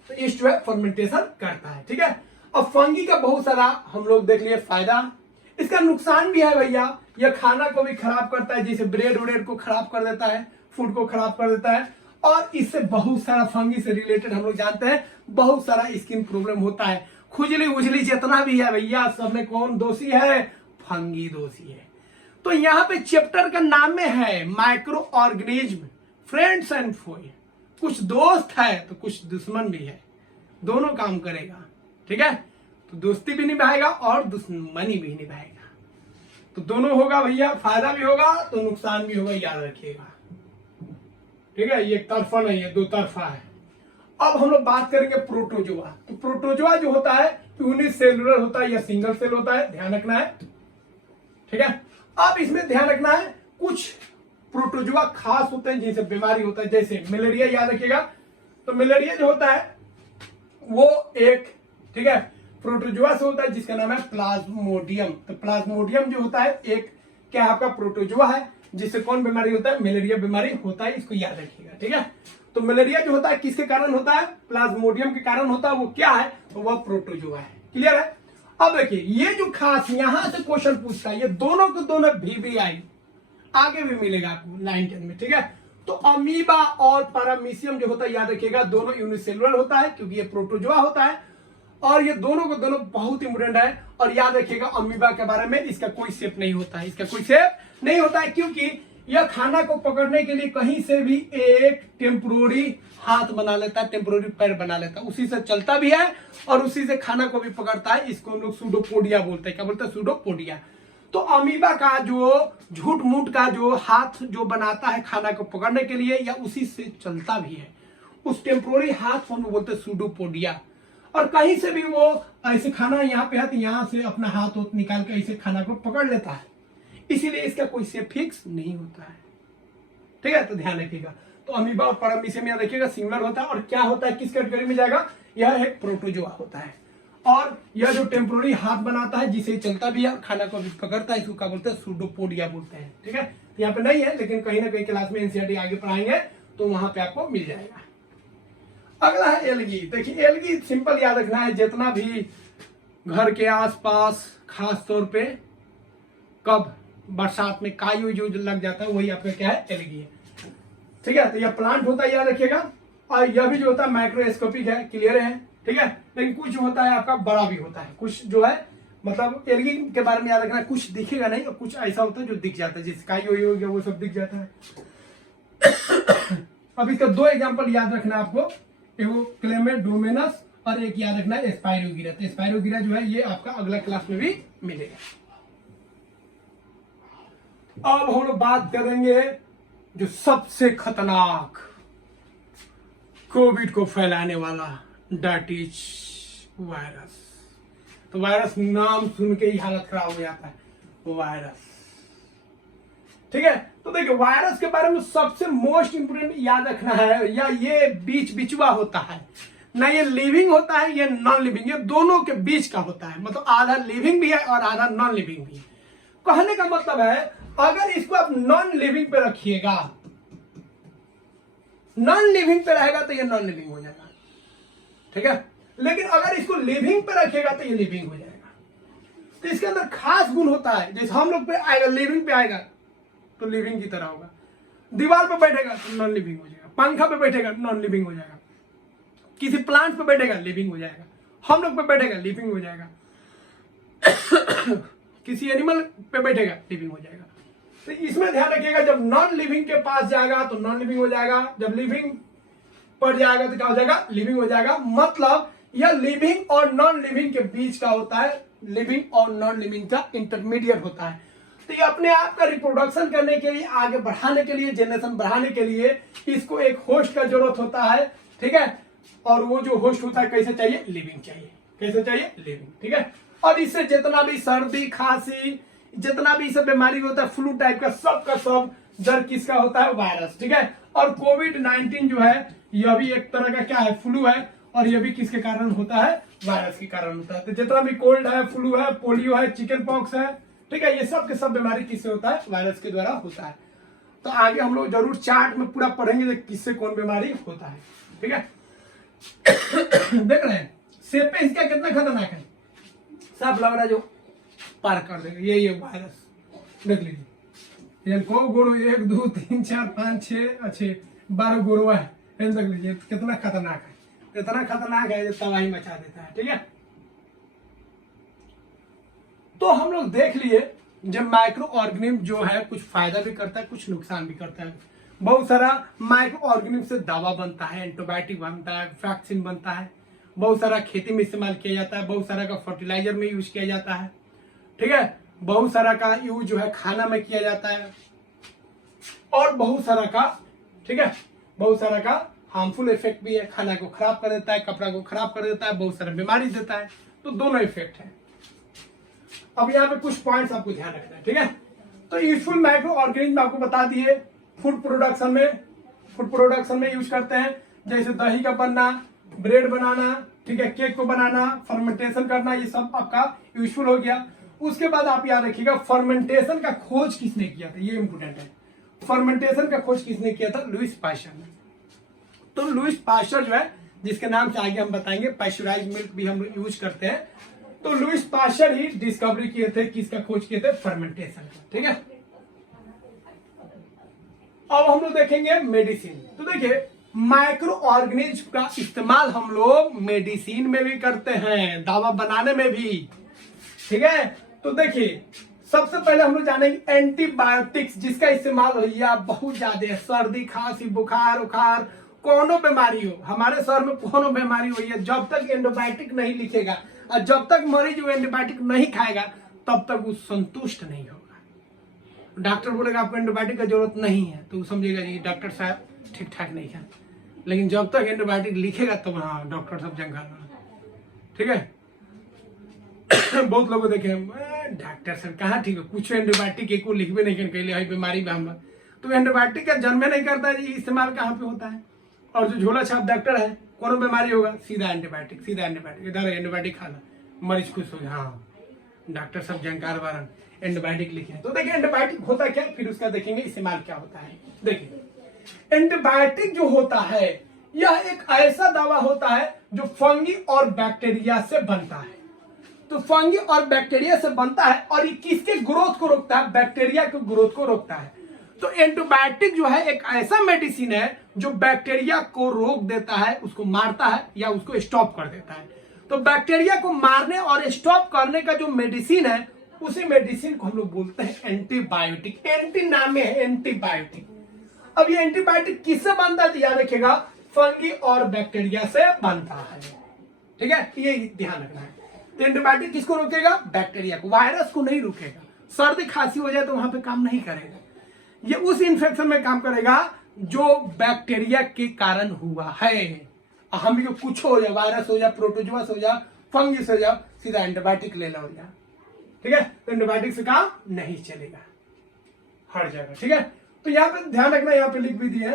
तो ईस्ट जो है फर्मेंटेशन करता है, ठीक है। अब फंगी का बहुत सारा हम लोग देख लिए फायदा, इसका नुकसान भी है भैया। यह खाना को भी खराब करता है, जैसे ब्रेड व्रेड को खराब कर देता है, फूड को खराब कर देता है। और इससे बहुत सारा फंगी से रिलेटेड हम लोग जानते हैं, बहुत सारा स्किन प्रॉब्लम होता है। खुजली उजली जितना भी है भैया, सब में कौन दोषी है, फंगी दोषी है। तो यहाँ पे चैप्टर का नाम में है micro organism, friends and Foy. कुछ दोस्त है तो कुछ दुश्मन भी है, दोनों काम करेगा, ठीक है। तो दोस्ती भी निभाएगा और दुश्मनी भी निभाएगा। तो दोनों होगा भैया, फायदा भी होगा तो नुकसान भी होगा, याद रखिएगा, ठीक है। ये एक तरफा नहीं है, दो तरफा है। अब हम लोग बात करेंगे प्रोटोजोआ। तो प्रोटोजोआ जो होता है यूनिसेलुलर होता है या सिंगल सेल होता है, ध्यान रखना है, ठीक है। अब इसमें ध्यान रखना है, कुछ प्रोटोजोआ खास होते हैं जिनसे बीमारी होता है, जैसे मलेरिया, याद रखिएगा। तो मलेरिया जो होता है वो एक, ठीक है, प्रोटोजोआ से होता है जिसका नाम है प्लाज्मोडियम। तो प्लाज्मोडियम जो होता है एक क्या आपका प्रोटोजोआ है, जिससे कौन बीमारी होता है, मलेरिया बीमारी होता है, इसको याद रखिएगा, ठीक है। तो मलेरिया जो होता है किसके कारण होता है, प्लाज्मोडियम के कारण होता है। वो क्या है, तो वह प्रोटोजोआ है, क्लियर है। अब देखिए ये जो खास यहां से क्वेश्चन पूछता है, ये दोनों के दोनों VVI आगे भी मिलेगा आपको 9th में, ठीक है। तो अमीबा और पैरामीशियम जो होता है, याद रखिएगा, दोनों यूनिसेलुलर होता है क्योंकि ये प्रोटोजोआ होता है। और ये दोनों को दोनों बहुत इंपोर्टेंट है। और याद रखिएगा अमीबा के बारे में, इसका कोई शेप नहीं होता है, इसका कोई शेप नहीं होता है, क्योंकि यह खाना को पकड़ने के लिए कहीं से भी एक टेम्पोररी हाथ बना लेता है, टेम्पोररी पैर बना लेता है, उसी से चलता भी है और उसी से खाना को भी पकड़ता है। इसको हम लोग सूडोपोडिया बोलते हैं। क्या बोलते हैं, सूडोपोडिया। तो अमीबा का जो झूठ मूठ का जो हाथ जो बनाता है खाना को पकड़ने के लिए, या उसी से चलता भी है, उस टेम्पोररी हाथ को हम बोलते हैं सूडोपोडिया। और कहीं से भी वो ऐसे खाना यहाँ पे है तो यहाँ से अपना हाथ निकाल के ऐसे खाना को पकड़ लेता है, इसीलिए इसका कोई शेप फिक्स नहीं होता है, ठीक है। तो ध्यान रखिएगा। तो अमीबा और पैरामीशियम याद रखिएगा सिंगुलर होता है। और क्या होता है, किस कैटेगरी में जाएगा, यह एक प्रोटोजोआ होता है। और यह जो टेम्पोररी हाथ बनाता है जिसे चलता भी है और खाना को भी पकड़ता है, इसको क्या बोलते हैं, सूडोपोडिया बोलते हैं, ठीक है। तो यहाँ पे नहीं है, लेकिन कहीं ना कहीं क्लास में एनसीईआरटी आगे पढ़ाएंगे तो वहां पे आपको मिल जाएगा। अगला है एलगी। देखिए एलगी सिंपल याद रखना है, जितना भी घर के आसपास खास तौर पे कब बरसात में काई जो लग जाता है, वही आपका क्या है, एलगी है, ठीक है। तो यह प्लांट होता है, याद रखिएगा। और यह भी जो होता है माइक्रोस्कोपिक है, क्लियर है, ठीक है। लेकिन कुछ जो होता है आपका बड़ा भी होता है, कुछ जो है मतलब एलगी के बारे में याद रखना, कुछ दिखेगा नहीं और कुछ ऐसा होता है जो दिख जाता है, जैसे काई हो गया वो सब दिख जाता है। अब इसका दो एग्जांपल याद रखना है आपको, एगो क्लेमेडोमेनस और एक याद रखना है स्पाइरोगिरा। तो स्पाइरोगिरा जो है ये आपका अगला क्लास में भी मिलेगा। अब हम लोग बात करेंगे जो सबसे खतरनाक कोविड को फैलाने वाला, दैट इज वायरस। तो वायरस नाम सुन के ही हालत खराब हो जाता है, वायरस, ठीक है। तो देखिए वायरस के बारे में सबसे मोस्ट इंपोर्टेंट याद रखना है, या ये बीच बिचवा होता है ना, ये लिविंग होता है, ये नॉन लिविंग, ये दोनों के बीच का होता है, मतलब आधा लिविंग भी है और आधा नॉन लिविंग भी है। कहने का मतलब है अगर इसको आप नॉन लिविंग पे रखिएगा नॉन लिविंग पे रहेगा तो ये नॉन लिविंग हो जाएगा, ठीक है। लेकिन अगर इसको लिविंग पे रखेगा तो ये लिविंग हो जाएगा। तो इसके अंदर खास गुण होता है, जैसे हम लोग पे आएगा, लिविंग पे आएगा तो लिविंग की तरह होगा, दीवार पे बैठेगा तो नॉन लिविंग हो जाएगा, पंखा पे बैठेगा नॉन लिविंग हो जाएगा, किसी प्लांट पे बैठेगा लिविंग हो जाएगा, हम लोग पे बैठेगा लिविंग हो जाएगा, किसी एनिमल पे बैठेगा लिविंग हो जाएगा। तो इसमें ध्यान रखिएगा, जब नॉन लिविंग के पास जाएगा तो नॉन लिविंग हो जाएगा, जब लिविंग पर जाएगा तो क्या हो जाएगा, लिविंग हो जाएगा। मतलब यह लिविंग और नॉन लिविंग के बीच का होता है, लिविंग और नॉन लिविंग का इंटरमीडिएट होता है। तो ये अपने आप का रिप्रोडक्शन करने के लिए, आगे बढ़ाने के लिए, जनरेशन बढ़ाने के लिए इसको एक होस्ट का जरूरत होता है, ठीक है। और वो जो होस्ट होता है कैसे चाहिए, लिविंग चाहिए, कैसे चाहिए, लिविंग, ठीक है। और इससे जितना भी सर्दी खांसी, जितना भी सब बीमारी होता है फ्लू टाइप का सब जड़ किसका होता है, वायरस, ठीक है। और कोविड-19 जो है यह भी एक तरह का क्या है, फ्लू है, और यह भी किसके कारण होता है, वायरस के कारण होता है। तो जितना भी कोल्ड है, फ्लू है, पोलियो है, चिकन पॉक्स है, ठीक है, ये सब के सब बीमारी किससे होता है, वायरस के द्वारा होता है। तो आगे हम लोग जरूर चार्ट में पूरा पढ़ेंगे किससे कौन बीमारी होता है, ठीक है। देख रहे हैं सेब पे इसका कितना खतरनाक है, सब लग रहा है जो पार कर देगा, ये वायरस देख लीजिए, को गोड़ो 1 2 3 4 5 6 12 गोड़वा है, देख लीजिए कितना खतरनाक है, इतना खतरनाक है, तबाही मचा देता है, ठीक है। तो हम लोग देख लिए जब माइक्रो ऑर्गेनिज्म जो है कुछ फायदा भी करता है, कुछ नुकसान भी करता है। बहुत सारा माइक्रो ऑर्गेनिज्म से दवा बनता है, एंटीबायोटिक बनता है, वैक्सीन बनता है, बहुत सारा खेती में इस्तेमाल किया जाता है, बहुत सारा का फर्टिलाइजर में यूज किया जाता है, ठीक है, बहुत सारा का यूज जो है खाना में किया जाता है, और बहुत सारा का, ठीक है, बहुत सारा का हार्मफुल इफेक्ट भी है, खाना को खराब कर देता है, कपड़ा को खराब कर देता है, बहुत सारा बीमारी देता है। तो दोनों इफेक्ट है। अब यहाँ पे कुछ पॉइंट्स आपको ध्यान रखना है, ठीक है। तो यूजफुल माइक्रो ऑर्गेनिज्म आपको बता दिए, फूड प्रोडक्शन में यूज करते हैं, जैसे दही का बनना, ब्रेड बनाना, ठीक है, केक को बनाना, फर्मेंटेशन करना, ये सब आपका यूजफुल हो गया। उसके बाद आप याद रखिएगा फर्मेंटेशन का खोज किसने किया था, ये इंपोर्टेंट है। फर्मेंटेशन का खोज किसने किया था, लुईस पास्चर ने। तो लुईस पास्चर जो है, जिसके नाम से आगे हम बताएंगे, पैस्चराइज्ड मिल्क भी हम यूज करते हैं, तो लुईस पास्चर ही डिस्कवरी किए थे, किसका खोज किए थे, फर्मेंटेशन का, ठीक है। अब हम लोग देखेंगे मेडिसिन। तो देखिए माइक्रो ऑर्गेनिज्म का इस्तेमाल हम लोग मेडिसिन में भी करते हैं, दवा बनाने में भी, ठीक है। तो देखिए सबसे पहले हम लोग जानेंगे एंटीबायोटिक्स, जिसका इस्तेमाल भैया बहुत ज्यादा है, सर्दी खांसी बुखार उखार कोनो बीमारी हो, हमारे शहर में कोनो बीमारी हुई है, जब तक एंटीबायोटिक नहीं लिखेगा और जब तक मरीज वो एंटीबायोटिक नहीं खाएगा तब तक वो संतुष्ट नहीं होगा। डॉक्टर बोलेगा आपको एंटीबायोटिक का जरूरत नहीं है तो समझेगा जी डॉक्टर साहब ठीक ठाक नहीं है, लेकिन जब तक एंटीबायोटिक लिखेगा तब हाँ डॉक्टर साहब जंगाल, ठीक है। बहुत लोग देखे डॉक्टर साहब कहाँ ठीक है, कुछ एंटीबायोटिक एक लिखबे नहीं कर बीमारी में हम, तो एंटीबायोटिक का जन्म नहीं करता है जी, इस्तेमाल कहाँ पे होता है। और जो झोला छाप डॉक्टर है, कोनो बीमारी होगा सीधा एंटीबायोटिक, इधर एंटीबायोटिक खाना, मरीज खुश हो गया, हाँ डॉक्टर साहब जानकार वारन एंटीबायोटिक लिखे। तो देखिए एंटीबायोटिक होता क्या, फिर उसका देखेंगे इस्तेमाल क्या होता है। देखिए एंटीबायोटिक जो होता है यह एक ऐसा दवा होता है जो फंगी और बैक्टीरिया से बनता है। तो फंगी और बैक्टीरिया से बनता है और ये किसके ग्रोथ को रोकता है, बैक्टीरिया के ग्रोथ को रोकता है। तो एंटीबायोटिक जो है एक ऐसा मेडिसिन है जो बैक्टीरिया को रोक देता है, उसको मारता है या उसको स्टॉप कर देता है। तो बैक्टीरिया को मारने और स्टॉप करने का जो मेडिसिन है उसी मेडिसिन को हम लोग बोलते हैं एंटीबायोटिक। एंटी नाम में है एंटीबायोटिक। अब ये एंटीबायोटिक किससे बनता है, याद रखिएगा फंगी और बैक्टीरिया से बनता है, ठीक है, ये ध्यान रखना है। तो एंटीबायोटिक किसको रोकेगा, बैक्टीरिया को, वायरस को नहीं रोकेगा। सर्दी खांसी हो जाए तो वहां पे काम नहीं करेगा, ये उस इन्फेक्शन में काम करेगा जो बैक्टीरिया के कारण हुआ है। हम जो कुछ हो जाए, वायरस हो जाए, प्रोटोजोआ हो जाए, फंगिस हो जाए, सीधा एंटीबायोटिक ले लो जाए, ठीक है। तो एंटीबायोटिक से काम नहीं चलेगा हर जगह, ठीक है। तो यहाँ पे ध्यान रखना, यहाँ पे लिख भी दिए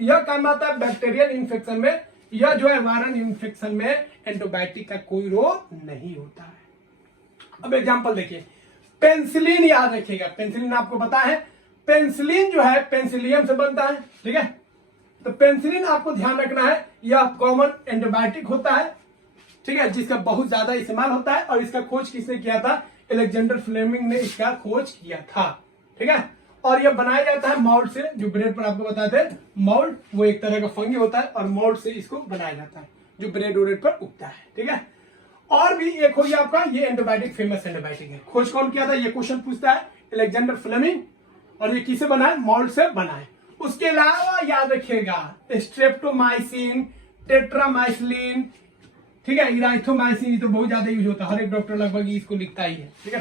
यह काम आता है बैक्टीरियल इन्फेक्शन में, यह जो है वायरल इन्फेक्शन में एंटीबायोटिक का कोई रोल नहीं होता है। अब एग्जांपल देखिए, पेंसिलिन याद रखिएगा, पेंसिलिन आपको पता है पेंसिलिन जो है पेंसिलियम से बनता है, ठीक है। तो पेंसिलिन आपको ध्यान रखना है, यह कॉमन एंटीबायोटिक होता है, ठीक है, जिसका बहुत ज्यादा इस्तेमाल होता है। और इसका खोज किसने किया था? अलेक्जेंडर फ्लेमिंग ने इसका खोज किया था, ठीक है। और यह बनाया जाता है मोल्ड से, जो ब्रेड पर आपको बताते हैं मोल्ड, वो एक तरह का फंगी होता है और मोल्ड से इसको बनाया जाता है जो ब्रेड उरेड पर उगता है, ठीक है। और भी एक हो गया आपका ये एंटीबायोटिक, फेमस एंटीबायोटिक है। खोज कौन किया था? ये क्वेश्चन पूछता है अलेक्जेंडर फ्लेमिंग। और ये किसे बना है? मोल्ड से बना है। उसके अलावा याद रखिएगा स्ट्रेप्टोमाइसिन, टेट्रामाइसिन, ठीक है, इराइथोमाइसिन, तो बहुत ज्यादा यूज होता है, हर एक डॉक्टर लगभग इसको लिखता ही है, ठीक है।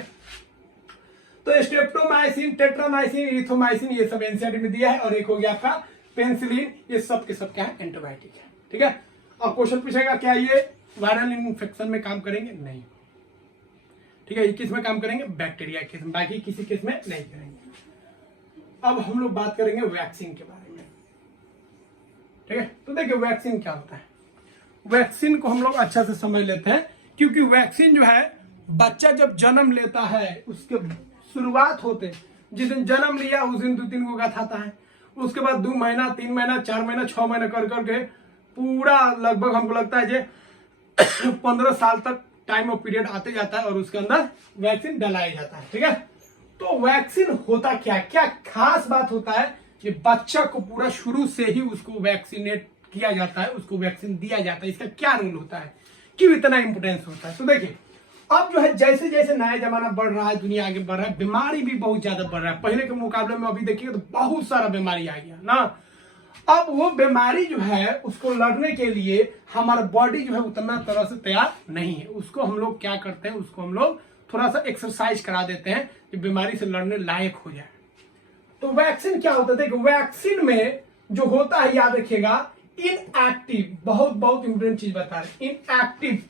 तो स्ट्रेप्टोमाइसिन, टेट्रामाइसिन, इरिथ्रोमाइसिन ये सब एनसीईआरटी में दिया है। और एक हो गया आपका पेंसिलिन, ये सब के सब क्या है? एंटीबायोटिक है, ठीक है। और क्वेश्चन पूछेगा क्या ये वायरल इन्फेक्शन में काम करेंगे? नहीं, ठीक है। ये किस में काम करेंगे? बैक्टीरिया केस में, बाकी किसी केस में नहीं करेंगे। अब हम लोग बात करेंगे वैक्सीन के बारे में, ठीक है। तो देखिए वैक्सीन क्या होता है। वैक्सीन को हम लोग अच्छा से समझ लेते हैं, क्योंकि वैक्सीन जो है बच्चा जब जन्म लेता है उसके शुरुआत होते, जिस दिन जन्म लिया उस दिन 2-3 गो खाता है। उसके बाद 2 महीना, 3 महीना, 4 महीना, 6 महीना कर करके पूरा लगभग हमको लगता है जे 15 साल तक टाइम ऑफ पीरियड आते जाता है और उसके अंदर वैक्सीन डलाया जाता है, ठीक है। तो वैक्सीन होता क्या खास बात होता है कि बच्चा को पूरा शुरू से ही उसको वैक्सीनेट किया जाता है, उसको वैक्सीन दिया जाता है। इसका क्या रोल होता है, क्यों इतना इंपोर्टेंस होता है? तो देखिए अब जो है जैसे जैसे नया जमाना बढ़ रहा है, दुनिया आगे बढ़ रहा है, बीमारी भी बहुत ज्यादा बढ़ रहा है। पहले के मुकाबले में अभी देखिए तो बहुत सारा बीमारी आ गया ना। अब वो बीमारी जो है उसको लड़ने के लिए हमारा बॉडी जो है उतना तरह से तैयार नहीं है। उसको हम लोग क्या करते हैं, उसको हम लोग थोड़ा सा एक्सरसाइज करा देते हैं कि बीमारी से लड़ने लायक हो जाए। तो वैक्सीन क्या होता है? देखो वैक्सीन में जो होता है याद रखिएगा इनएक्टिव, बहुत इंपोर्टेंट चीज बता रहे, इनएक्टिव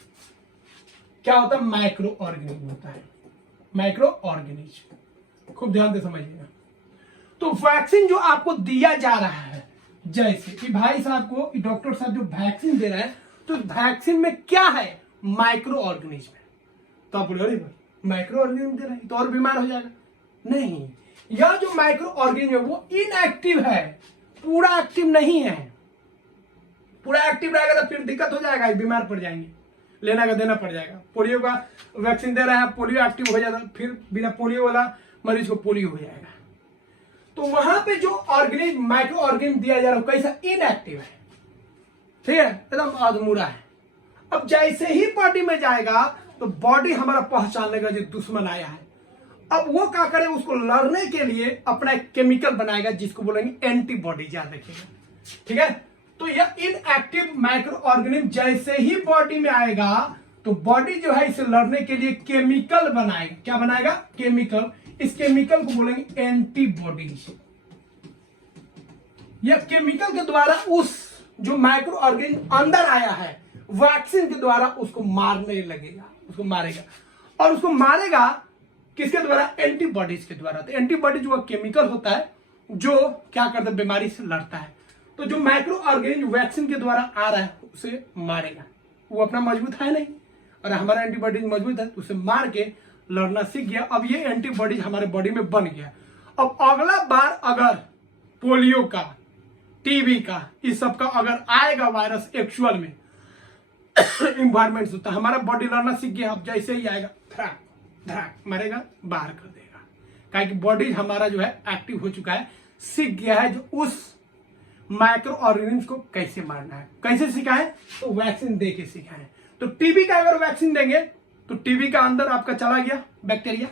क्या होता है? माइक्रो ऑर्गेनिज्म होता है, माइक्रो ऑर्गेनिज्म, खूब ध्यान से समझिएगा। तो वैक्सीन जो आपको दिया जा रहा है, जैसे कि भाई साहब को डॉक्टर साहब जो वैक्सीन दे रहे हैं, तो वैक्सीन में क्या है? माइक्रो ऑर्गेनिज्म है। तो आप बोले अरे भाई माइक्रो ऑर्गेनिज्म दे रहे हैं तो और बीमार हो जाएगा? नहीं, यह जो माइक्रो ऑर्गेनिज्म है वो इनएक्टिव है, पूरा एक्टिव नहीं है। पूरा एक्टिव रहेगा तो फिर दिक्कत हो जाएगा, बीमार पड़ जाएंगे, लेना का देना पड़ जाएगा। पोलियो का वैक्सीन दे रहे हैं, पोलियो एक्टिव हो जाता, फिर बिना पोलियो वाला मरीज को पोलियो हो जाएगा। तो वहां पे जो ऑर्गेनिज्म माइक्रो ऑर्गेनिज्म दिया जा रहा है कैसा? इनएक्टिव है, ठीक है, एकदम अधूरा है। अब जैसे ही बॉडी में जाएगा तो बॉडी हमारा पहचान लेगा जो दुश्मन आया है। अब वो क्या करे? उसको लड़ने के लिए अपना एक केमिकल बनाएगा जिसको बोलेंगे एंटीबॉडी, याद रखिएगा, ठीक है। तो यह इनएक्टिव माइक्रो ऑर्गेनिज्म जैसे ही बॉडी में आएगा तो बॉडी जो है इसे लड़ने के लिए केमिकल बनाएगा। क्या बनाएगा? केमिकल। इस केमिकल को बोलेंगे एंटीबॉडीज। यह केमिकल के द्वारा उस जो माइक्रो ऑर्गेनिज्म अंदर आया है वैक्सीन के द्वारा उसको मारने लगेगा, उसको मारेगा। और उसको मारेगा किसके द्वारा? एंटीबॉडीज के द्वारा। तो एंटीबॉडीज वो केमिकल होता है जो क्या करता है? बीमारी से लड़ता है। तो जो माइक्रो ऑर्गेनिज्म वैक्सीन के द्वारा आ रहा है उसे मारेगा। वो अपना मजबूत है नहीं और हमारा एंटीबॉडीज मजबूत है, तो उसे मार के लड़ना सीख गया। अब ये एंटीबॉडीज हमारे बॉडी में बन गया। अब अगला बार अगर पोलियो का, टीबी का, इस सब का अगर आएगा वायरस एक्चुअल में इन्वायरमेंट से, तो हमारा बॉडी लड़ना सीख गया। अब जैसे ही आएगा धड़ाक धड़ाक मारेगा, बाहर कर देगा। काहे कि बॉडी हमारा जो है एक्टिव हो चुका है, सीख गया है जो उस माइक्रो ऑर्गेनिज्म को कैसे मारना है। कैसे सीखा है? तो वैक्सीन दे के सीखा है। तो टीबी का अगर वैक्सीन देंगे तो टीबी का अंदर आपका चला गया बैक्टीरिया,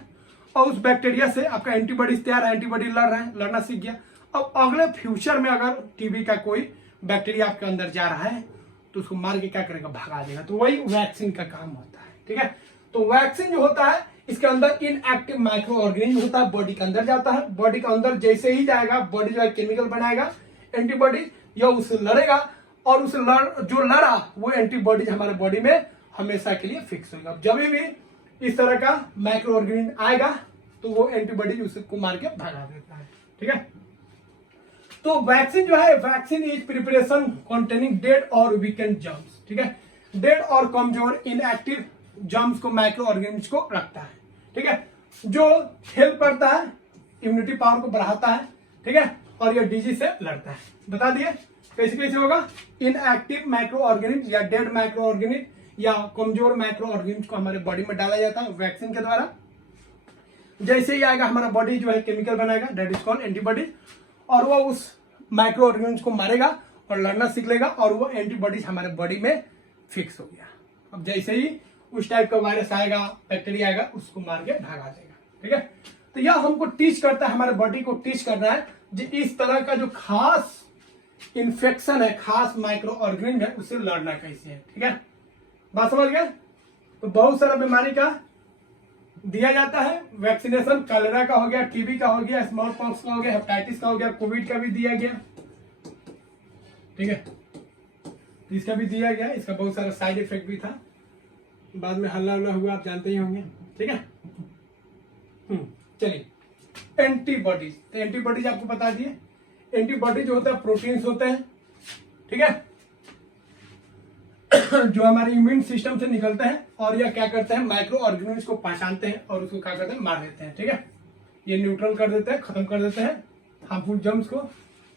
और उस बैक्टीरिया से आपका एंटीबॉडीज तैयार है, एंटीबॉडी लड़ रहा है, लड़ना सीख गया। अब अगले फ्यूचर में अगर टीबी का कोई बैक्टीरिया आपके अंदर जा रहा है तो उसको मार के क्या करेगा? भगा देगा। तो वही वैक्सीन का काम होता है, ठीक है। तो वैक्सीन जो होता है इसके अंदर इनएक्टिव माइक्रो ऑर्गेनिज्म होता है, बॉडी के अंदर जाता है। बॉडी के अंदर जैसे ही जाएगा बॉडी जो है केमिकल बनाएगा एंटीबॉडी, या उससे लड़ेगा, और उसे जो लड़ा वो एंटीबॉडीज हमारे बॉडी में हमेशा के लिए फिक्स होगा। जब भी इस तरह का माइक्रो ऑर्गेनिज्म आएगा तो वो एंटीबॉडीज उसको मार के भगा देता है, ठीक है। तो वैक्सीन जो है, vaccine is preparation containing dead और वीकेंड जर्म्स, ठीक है। डेड और कमजोर इनएक्टिव जर्म्स को माइक्रो ऑर्गेनिज्म को रखता है, ठीक है, जो हेल्प करता है इम्यूनिटी पावर को बढ़ाता है, ठीक है, और ये डिजीज से लड़ता है। बता दिए कैसे कैसे होगा। इनएक्टिव माइक्रो ऑर्गेनिज्म या डेड माइक्रो ऑर्गेनिज्म या कमजोर माइक्रो ऑर्गेनिज्म को हमारे बॉडी में डाला जाता है वैक्सीन के द्वारा। जैसे ही आएगा हमारा बॉडी जो है केमिकल बनाएगा, दैट इज कॉल्ड एंटीबॉडीज, और वो उस माइक्रो ऑर्गेनिज्म को मारेगा और लड़ना सीख लेगा, और वो एंटीबॉडीज हमारे बॉडी में फिक्स हो गया। अब जैसे ही उस टाइप का वायरस आएगा, बैक्टीरिया आएगा, उसको मार के भगा देगा, ठीक है। तो यह हमको टीच करता है, हमारे बॉडी को टीच करना है कि इस तरह का जो खास इन्फेक्शन है, खास माइक्रो ऑर्गेनिज्म है, उससे लड़ना कैसे है, ठीक है। बात समझ गए। तो बहुत सारा बीमारी का दिया जाता है वैक्सीनेशन। कलेरा का हो गया, टीबी का हो गया, स्मॉल पॉक्स का हो गया, हेपेटाइटिस का हो गया, कोविड का भी दिया गया, ठीक है, इसका भी दिया गया। इसका बहुत सारा साइड इफेक्ट भी था, बाद में हल्ला हल्ला हुआ, आप जानते ही होंगे, ठीक है। चलिए एंटीबॉडीज, तो एंटीबॉडीज आपको बता दिए। एंटीबॉडी जो होता है प्रोटीन्स होते हैं, ठीक है, जो हमारे इम्यून सिस्टम से निकलते हैं, और यह क्या करते हैं, माइक्रो ऑर्गेनिज्म को पहचानते हैं और उसको क्या करते हैं, मार देते हैं, ठीक है। ये न्यूट्रल कर देते हैं, खत्म कर देते हैं हार्मफुल जर्म्स को,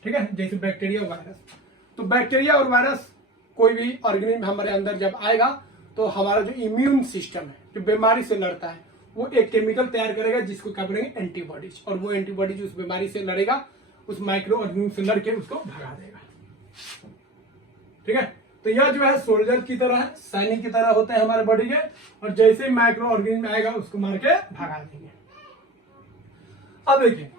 ठीक है, जैसे बैक्टीरिया, वायरस। तो बैक्टीरिया और वायरस कोई भी ऑर्गेनिज्म हमारे अंदर जब आएगा तो हमारा जो इम्यून सिस्टम है, जो बीमारी से लड़ता है, वो एक केमिकल तैयार करेगा जिसको क्या बोलेंगे, एंटीबॉडीज, और वो एंटीबॉडीज उस बीमारी से लड़ेगा, उस माइक्रो ऑर्गेनिज्म से लड़के उसको भगा देगा, ठीक है। तो यह जो है सोल्जर की तरह है, सैनिक की तरह होते हैं हमारे बॉडी के, और जैसे ही माइक्रो ऑर्गेनिज्म आएगा उसको मार के भगा देंगे। अब देखिए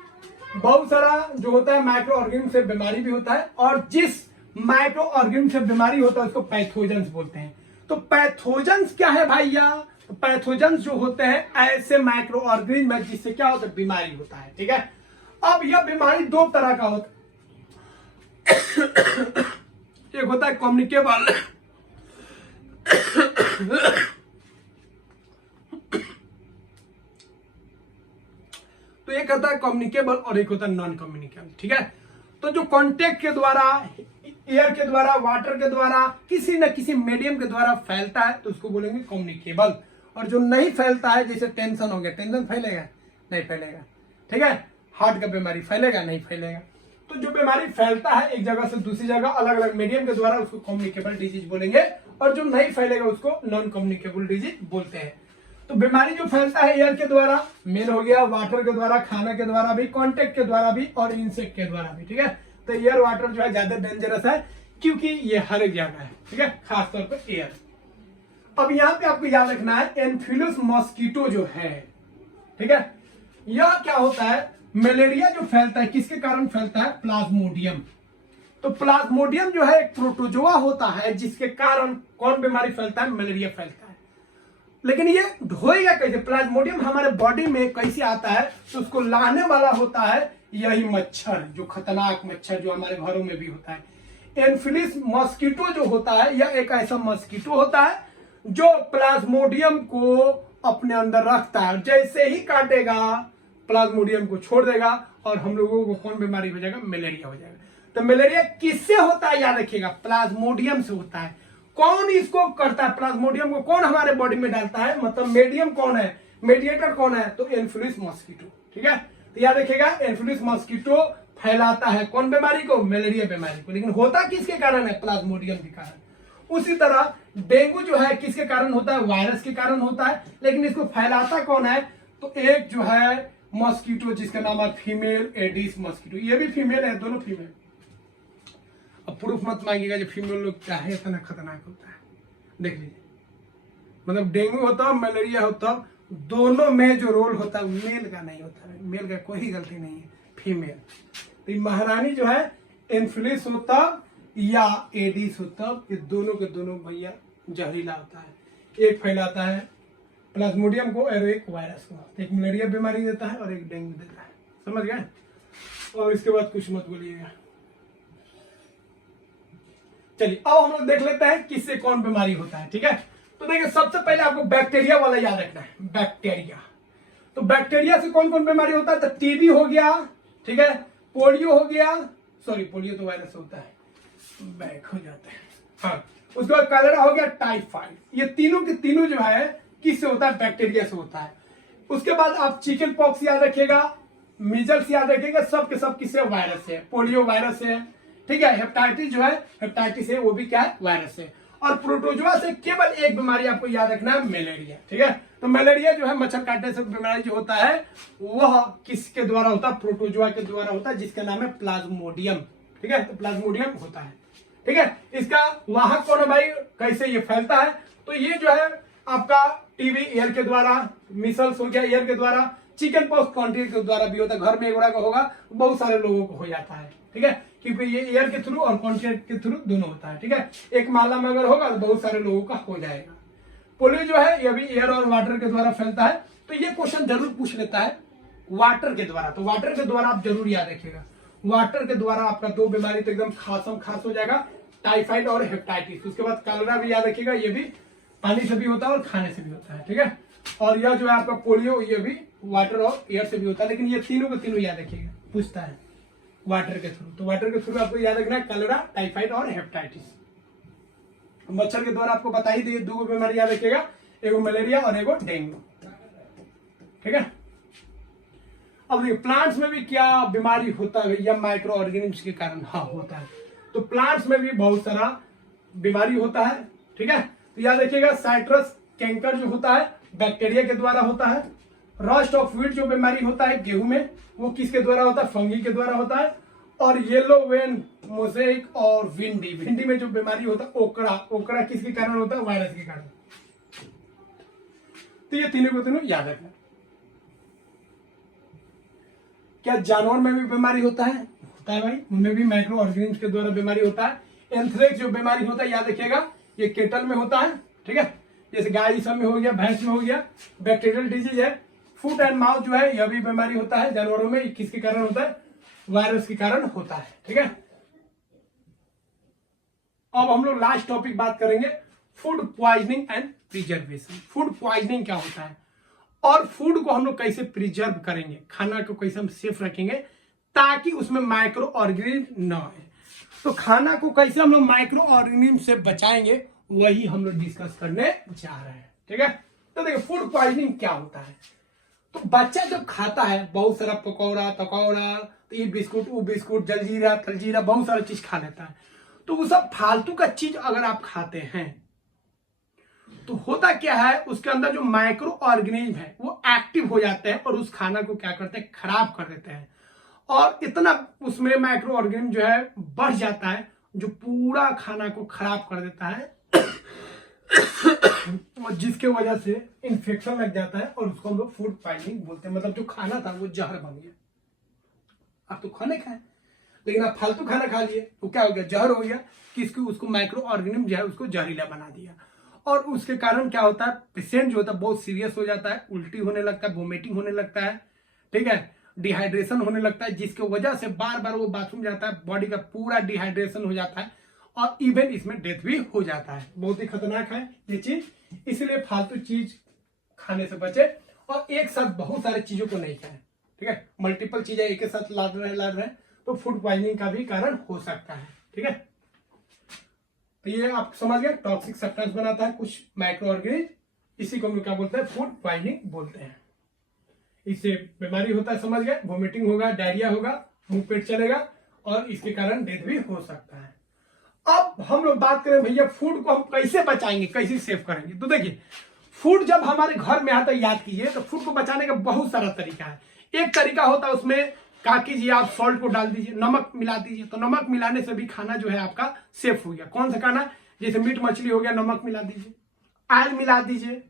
बहुत सारा जो होता है माइक्रो ऑर्गेनिज्म से बीमारी भी होता है, और जिस माइक्रो ऑर्गेनिज्म से बीमारी होता है उसको पैथोजेंस बोलते हैं। तो पैथोजेंस क्या है भैया, तो पैथोजेंस जो होते हैं ऐसे माइक्रो ऑर्गेनिज्म है जिससे क्या होता है, बीमारी होता है, ठीक है। अब यह बीमारी दो तरह का होता है, एक होता है कम्युनिकेबल, तो एक होता है कम्युनिकेबल और एक होता है नॉन कम्युनिकेबल, ठीक है। तो जो कांटेक्ट के द्वारा, एयर के द्वारा, वाटर के द्वारा, किसी न किसी मीडियम के द्वारा फैलता है तो उसको बोलेंगे कम्युनिकेबल, और जो नहीं फैलता है, जैसे टेंशन हो गया, टेंशन फैलेगा नहीं फैलेगा, ठीक है। हार्ट का बीमारी फैलेगा नहीं फैलेगा। तो जो बीमारी फैलता है एक जगह से दूसरी जगह अलग अलग मीडियम के द्वारा, उसको कम्युनिकेबल डिजीज बोलेंगे, और जो नहीं फैलेगा उसको नॉन कम्युनिकेबल डिजीज बोलते हैं। तो बीमारी जो फैलता है एयर के द्वारा, मेल हो गया, वाटर के द्वारा, खाना के द्वारा भी, कांटेक्ट के द्वारा भी, और इंसेक्ट के द्वारा भी, ठीक है। तो एयर वाटर जो है ज्यादा डेंजरस है क्योंकि ये हर एक जगह है, ठीक है, खासतौर पर एयर। अब यहाँ पे आपको याद रखना है एनफिलस मॉस्किटो जो है, ठीक है, यह क्या होता है, मलेरिया जो फैलता है किसके कारण फैलता है, प्लाज्मोडियम। तो प्लाज्मोडियम जो है एक प्रोटोजोआ होता है जिसके कारण कौन बीमारी फैलता है, मलेरिया फैलता है। लेकिन ये ढोएगा कैसे, प्लाज्मोडियम हमारे बॉडी में कैसे आता है, तो उसको लाने वाला होता है यही मच्छर, जो खतरनाक मच्छर जो हमारे घरों में भी होता है। एनफिलिस मॉस्किटो जो होता है, यह एक ऐसा मॉस्किटो होता है जो प्लाज्मोडियम को अपने अंदर रखता है, जैसे ही काटेगा प्लाज्मोडियम को छोड़ देगा और हम लोगों को कौन बीमारी हो जाएगा, मलेरिया हो जाएगा। तो मलेरिया किससे होता है याद रखिएगा, प्लाज्मोडियम से होता है। कौन इसको करता है, प्लाज्मोडियम को कौन हमारे बॉडी में डालता है, मतलब मीडियम कौन है, मेडिएटर कौन है, तो एनफिलिस मॉस्किटो, ठीक है। तो याद रखिएगा एनफिलिस मॉस्किटो फैलाता है कौन बीमारी को, मलेरिया बीमारी को, लेकिन होता किसके कारण है, प्लाज्मोडियम के कारण। उसी तरह डेंगू जो है किसके कारण होता है, वायरस के कारण होता है, लेकिन इसको फैलाता कौन है, तो एक जो है मॉस्किटो जिसका नाम है फीमेल एडिस मॉस्किटो, ये भी फीमेल है, दोनों फीमेल। अब प्रूफ मत मांगिएगा जो फीमेल लोग क्या है, इतना खतरनाक होता है, देख लीजिए। मतलब डेंगू होता है, मलेरिया होता है, दोनों में जो रोल होता है मेल का नहीं होता है, मेल का कोई गलती नहीं है, फीमेल। तो महारानी जो है एनफिलिस होता या एडिस होता, ये दोनों के दोनों भैया जहरीला होता है। एक फैलाता है प्लाज्मोडियम को और एक वायरस को, एक मलेरिया बीमारी देता है और एक डेंगू देता है, समझ गए। और इसके बाद कुछ मत बोलिएगा। चलिए अब हम लोग देख लेते हैं किससे कौन बीमारी होता है, ठीक है। तो देखिए सबसे पहले आपको बैक्टीरिया वाला याद रखना है, बैक्टीरिया। तो बैक्टीरिया से कौन कौन बीमारी होता है, तो टीबी हो गया, ठीक है, पोलियो हो गया, सॉरी पोलियो तो वायरस होता है, बैक हो जाते हैं, हाँ। उसके बाद कलेरा हो गया, टाइफाइड, ये तीनों के तीनों जो है किससे होता है, बैक्टीरिया से होता है। उसके बाद आप चिकन पॉक्स याद रखिएगा, मीजल्स याद रखिएगा, सब के सब किससे वायरस है, पोलियो वायरस है, ठीक है। हेपेटाइटिस जो है हेपेटाइटिस है वो भी क्या है, वायरस है। और प्रोटोजोआ से केवल एक बीमारी आपको याद रखना है, मलेरिया, ठीक है। तो मलेरिया जो है मच्छर काटने से बीमारी जो होता है वह किसके द्वारा होता है, प्रोटोजोआ के द्वारा होता है, जिसका नाम है प्लाज्मोडियम, ठीक है। तो प्लाज्मोडियम होता है, ठीक है। इसका वाहक कौन है भाई, कैसे ये फैलता है, तो ये जो है आपका टीबी एयर के द्वारा, मिसल्स हो गया एयर के द्वारा, चिकन पॉक्स कॉन्ट्री के द्वारा भी होता है। घर में एक का होगा बहुत सारे लोगों को हो जाता है, ठीक है, क्योंकि ये एयर के थ्रू और कॉन्ट्रैक्ट के थ्रू दोनों होता है, ठीक है। एक माला में अगर होगा तो बहुत सारे लोगों का हो जाएगा। पोलियो जो है ये भी एयर और वाटर के द्वारा फैलता है। तो ये क्वेश्चन जरूर पूछ लेता है वाटर के द्वारा, तो वाटर के द्वारा आप जरूर याद रखिएगा, वाटर के द्वारा आपका दो बीमारी तो एकदम खास हो जाएगा, टाइफाइड और हेपेटाइटिस। उसके बाद कलरा भी याद रखिएगा, ये भी पानी से भी होता है और खाने से भी होता है, ठीक है। और यह जो है आपका पोलियो ये भी वाटर और एयर से भी होता है, लेकिन ये तीनों के तीनों याद रखिएगा, पूछता है वाटर के थ्रू। तो वाटर के थ्रू आपको याद रखना है कलरा, टाइफाइड और हेपेटाइटिस। मच्छर के द्वारा आपको बता ही दिए, दो बीमारी याद रखिएगा, एगो मलेरिया और एगो डेंगू, ठीक है। अब देखिए प्लांट्स में भी क्या बीमारी होता है या माइक्रो ऑर्गेनिम्स के कारण, हाँ होता है। तो प्लांट्स में भी बहुत सारा बीमारी होता है, ठीक है। तो याद रखिएगा साइट्रस कैंकर जो होता है बैक्टीरिया के द्वारा होता है। रस्ट ऑफ व्हीट जो बीमारी होता है गेहूं में, वो किसके द्वारा होता है, फंगी के द्वारा होता है। और येलो वेन मोजेक और भिंडी में जो बीमारी होता है ओकरा किसके कारण होता है, वायरस के कारण। तो ये तीनों को तीनों याद रखना। क्या जानवर में भी बीमारी होता है भाई, उनमें भी माइक्रो ऑर्गेनिम्स के द्वारा बीमारी होता है। एंथ्रेक्स जो बीमारी होता है याद रखिएगा, ये केटल में होता है, ठीक है, जैसे गाय सब में हो गया, भैंस में हो गया, बैक्टीरियल डिजीज है। फुट एंड माउथ जो है यह भी बीमारी होता है जानवरों में, किसके कारण होता है, वायरस के कारण होता है, ठीक है। अब हम लोग लास्ट टॉपिक बात करेंगे, food poisoning and preservation. Food poisoning क्या होता है और फूड को हम लोग कैसे प्रिजर्व करेंगे, खाना को कैसे हम सेफ रखेंगे ताकि उसमें माइक्रो ऑर्गेनिज्म न आए। तो खाना को कैसे हम लोग माइक्रो ऑर्गेनिज्म से बचाएंगे वही हम लोग डिस्कस करने जा रहे हैं, ठीक है। तो देखिए फूड पॉइजनिंग क्या होता है, तो बच्चा जब खाता है बहुत सारा पकौड़ा तकौड़ा, तो ये बिस्कुट वो बिस्कुट, जलजीरा तलजीरा बहुत सारा चीज खा लेता है। तो वो सब फालतू का चीज अगर आप खाते हैं तो होता क्या है, उसके अंदर जो माइक्रो ऑर्गेनिज्म है वो एक्टिव हो जाते हैं और उस खाना को क्या करते हैं, खराब कर देते हैं। और इतना उसमें माइक्रो ऑर्गेनिज्म जो है बढ़ जाता है जो पूरा खाना को खराब कर देता है और जिसके वजह से इन्फेक्शन लग जाता है और उसको हम लोग फूड पॉइजनिंग बोलते हैं। मतलब जो खाना था वो जहर बन गया। आप तो खाने खाए लेकिन आप फालतू खाना खा लिए, तो क्या हो गया, जहर हो गया, कि उसको माइक्रो ऑर्गेनिज्म जो है उसको जहरीला बना दिया। और उसके कारण क्या होता है, पेशेंट जो होता है बहुत सीरियस हो जाता है, उल्टी होने लगता है, वोमिटिंग होने लगता है, ठीक है, डिहाइड्रेशन होने लगता है, जिसकी वजह से बार बार वो बाथरूम जाता है, बॉडी का पूरा डिहाइड्रेशन हो जाता है और इवन इसमें डेथ भी हो जाता है। बहुत ही खतरनाक है ये चीज, इसलिए फालतू चीज खाने से बचे और एक साथ बहुत सारी चीजों को नहीं खाएं, ठीक है। मल्टीपल चीजें एक साथ लाद रहे तो फूड पॉइजनिंग का भी कारण हो सकता है, ठीक है। तो ये आप समझ गए, टॉक्सिक सब्सटेंस बनाता है कुछ माइक्रो ऑर्गेनिज्म, इसी को हम क्या बोलते हैं, फूड पॉइजनिंग बोलते हैं। इससे बीमारी होता है, समझ गए, वोमिटिंग होगा, डायरिया होगा, मुंह पेट चलेगा और इसके कारण डेथ भी हो सकता है। अब हम लोग बात करें भैया फूड को हम कैसे बचाएंगे, कैसे सेव करेंगे। तो देखिए फूड जब हमारे घर में आता है, याद कीजिए, तो फूड को बचाने का बहुत सारा तरीका है। एक तरीका होता है उसमें क्या कीजिए, आप सॉल्ट को डाल दीजिए, नमक मिला दीजिए, तो नमक मिलाने से भी खाना जो है आपका सेफ हो गया। कौन सा खाना, जैसे मीट मछली हो गया, नमक मिला दीजिए, ऑयल मिला दीजिए,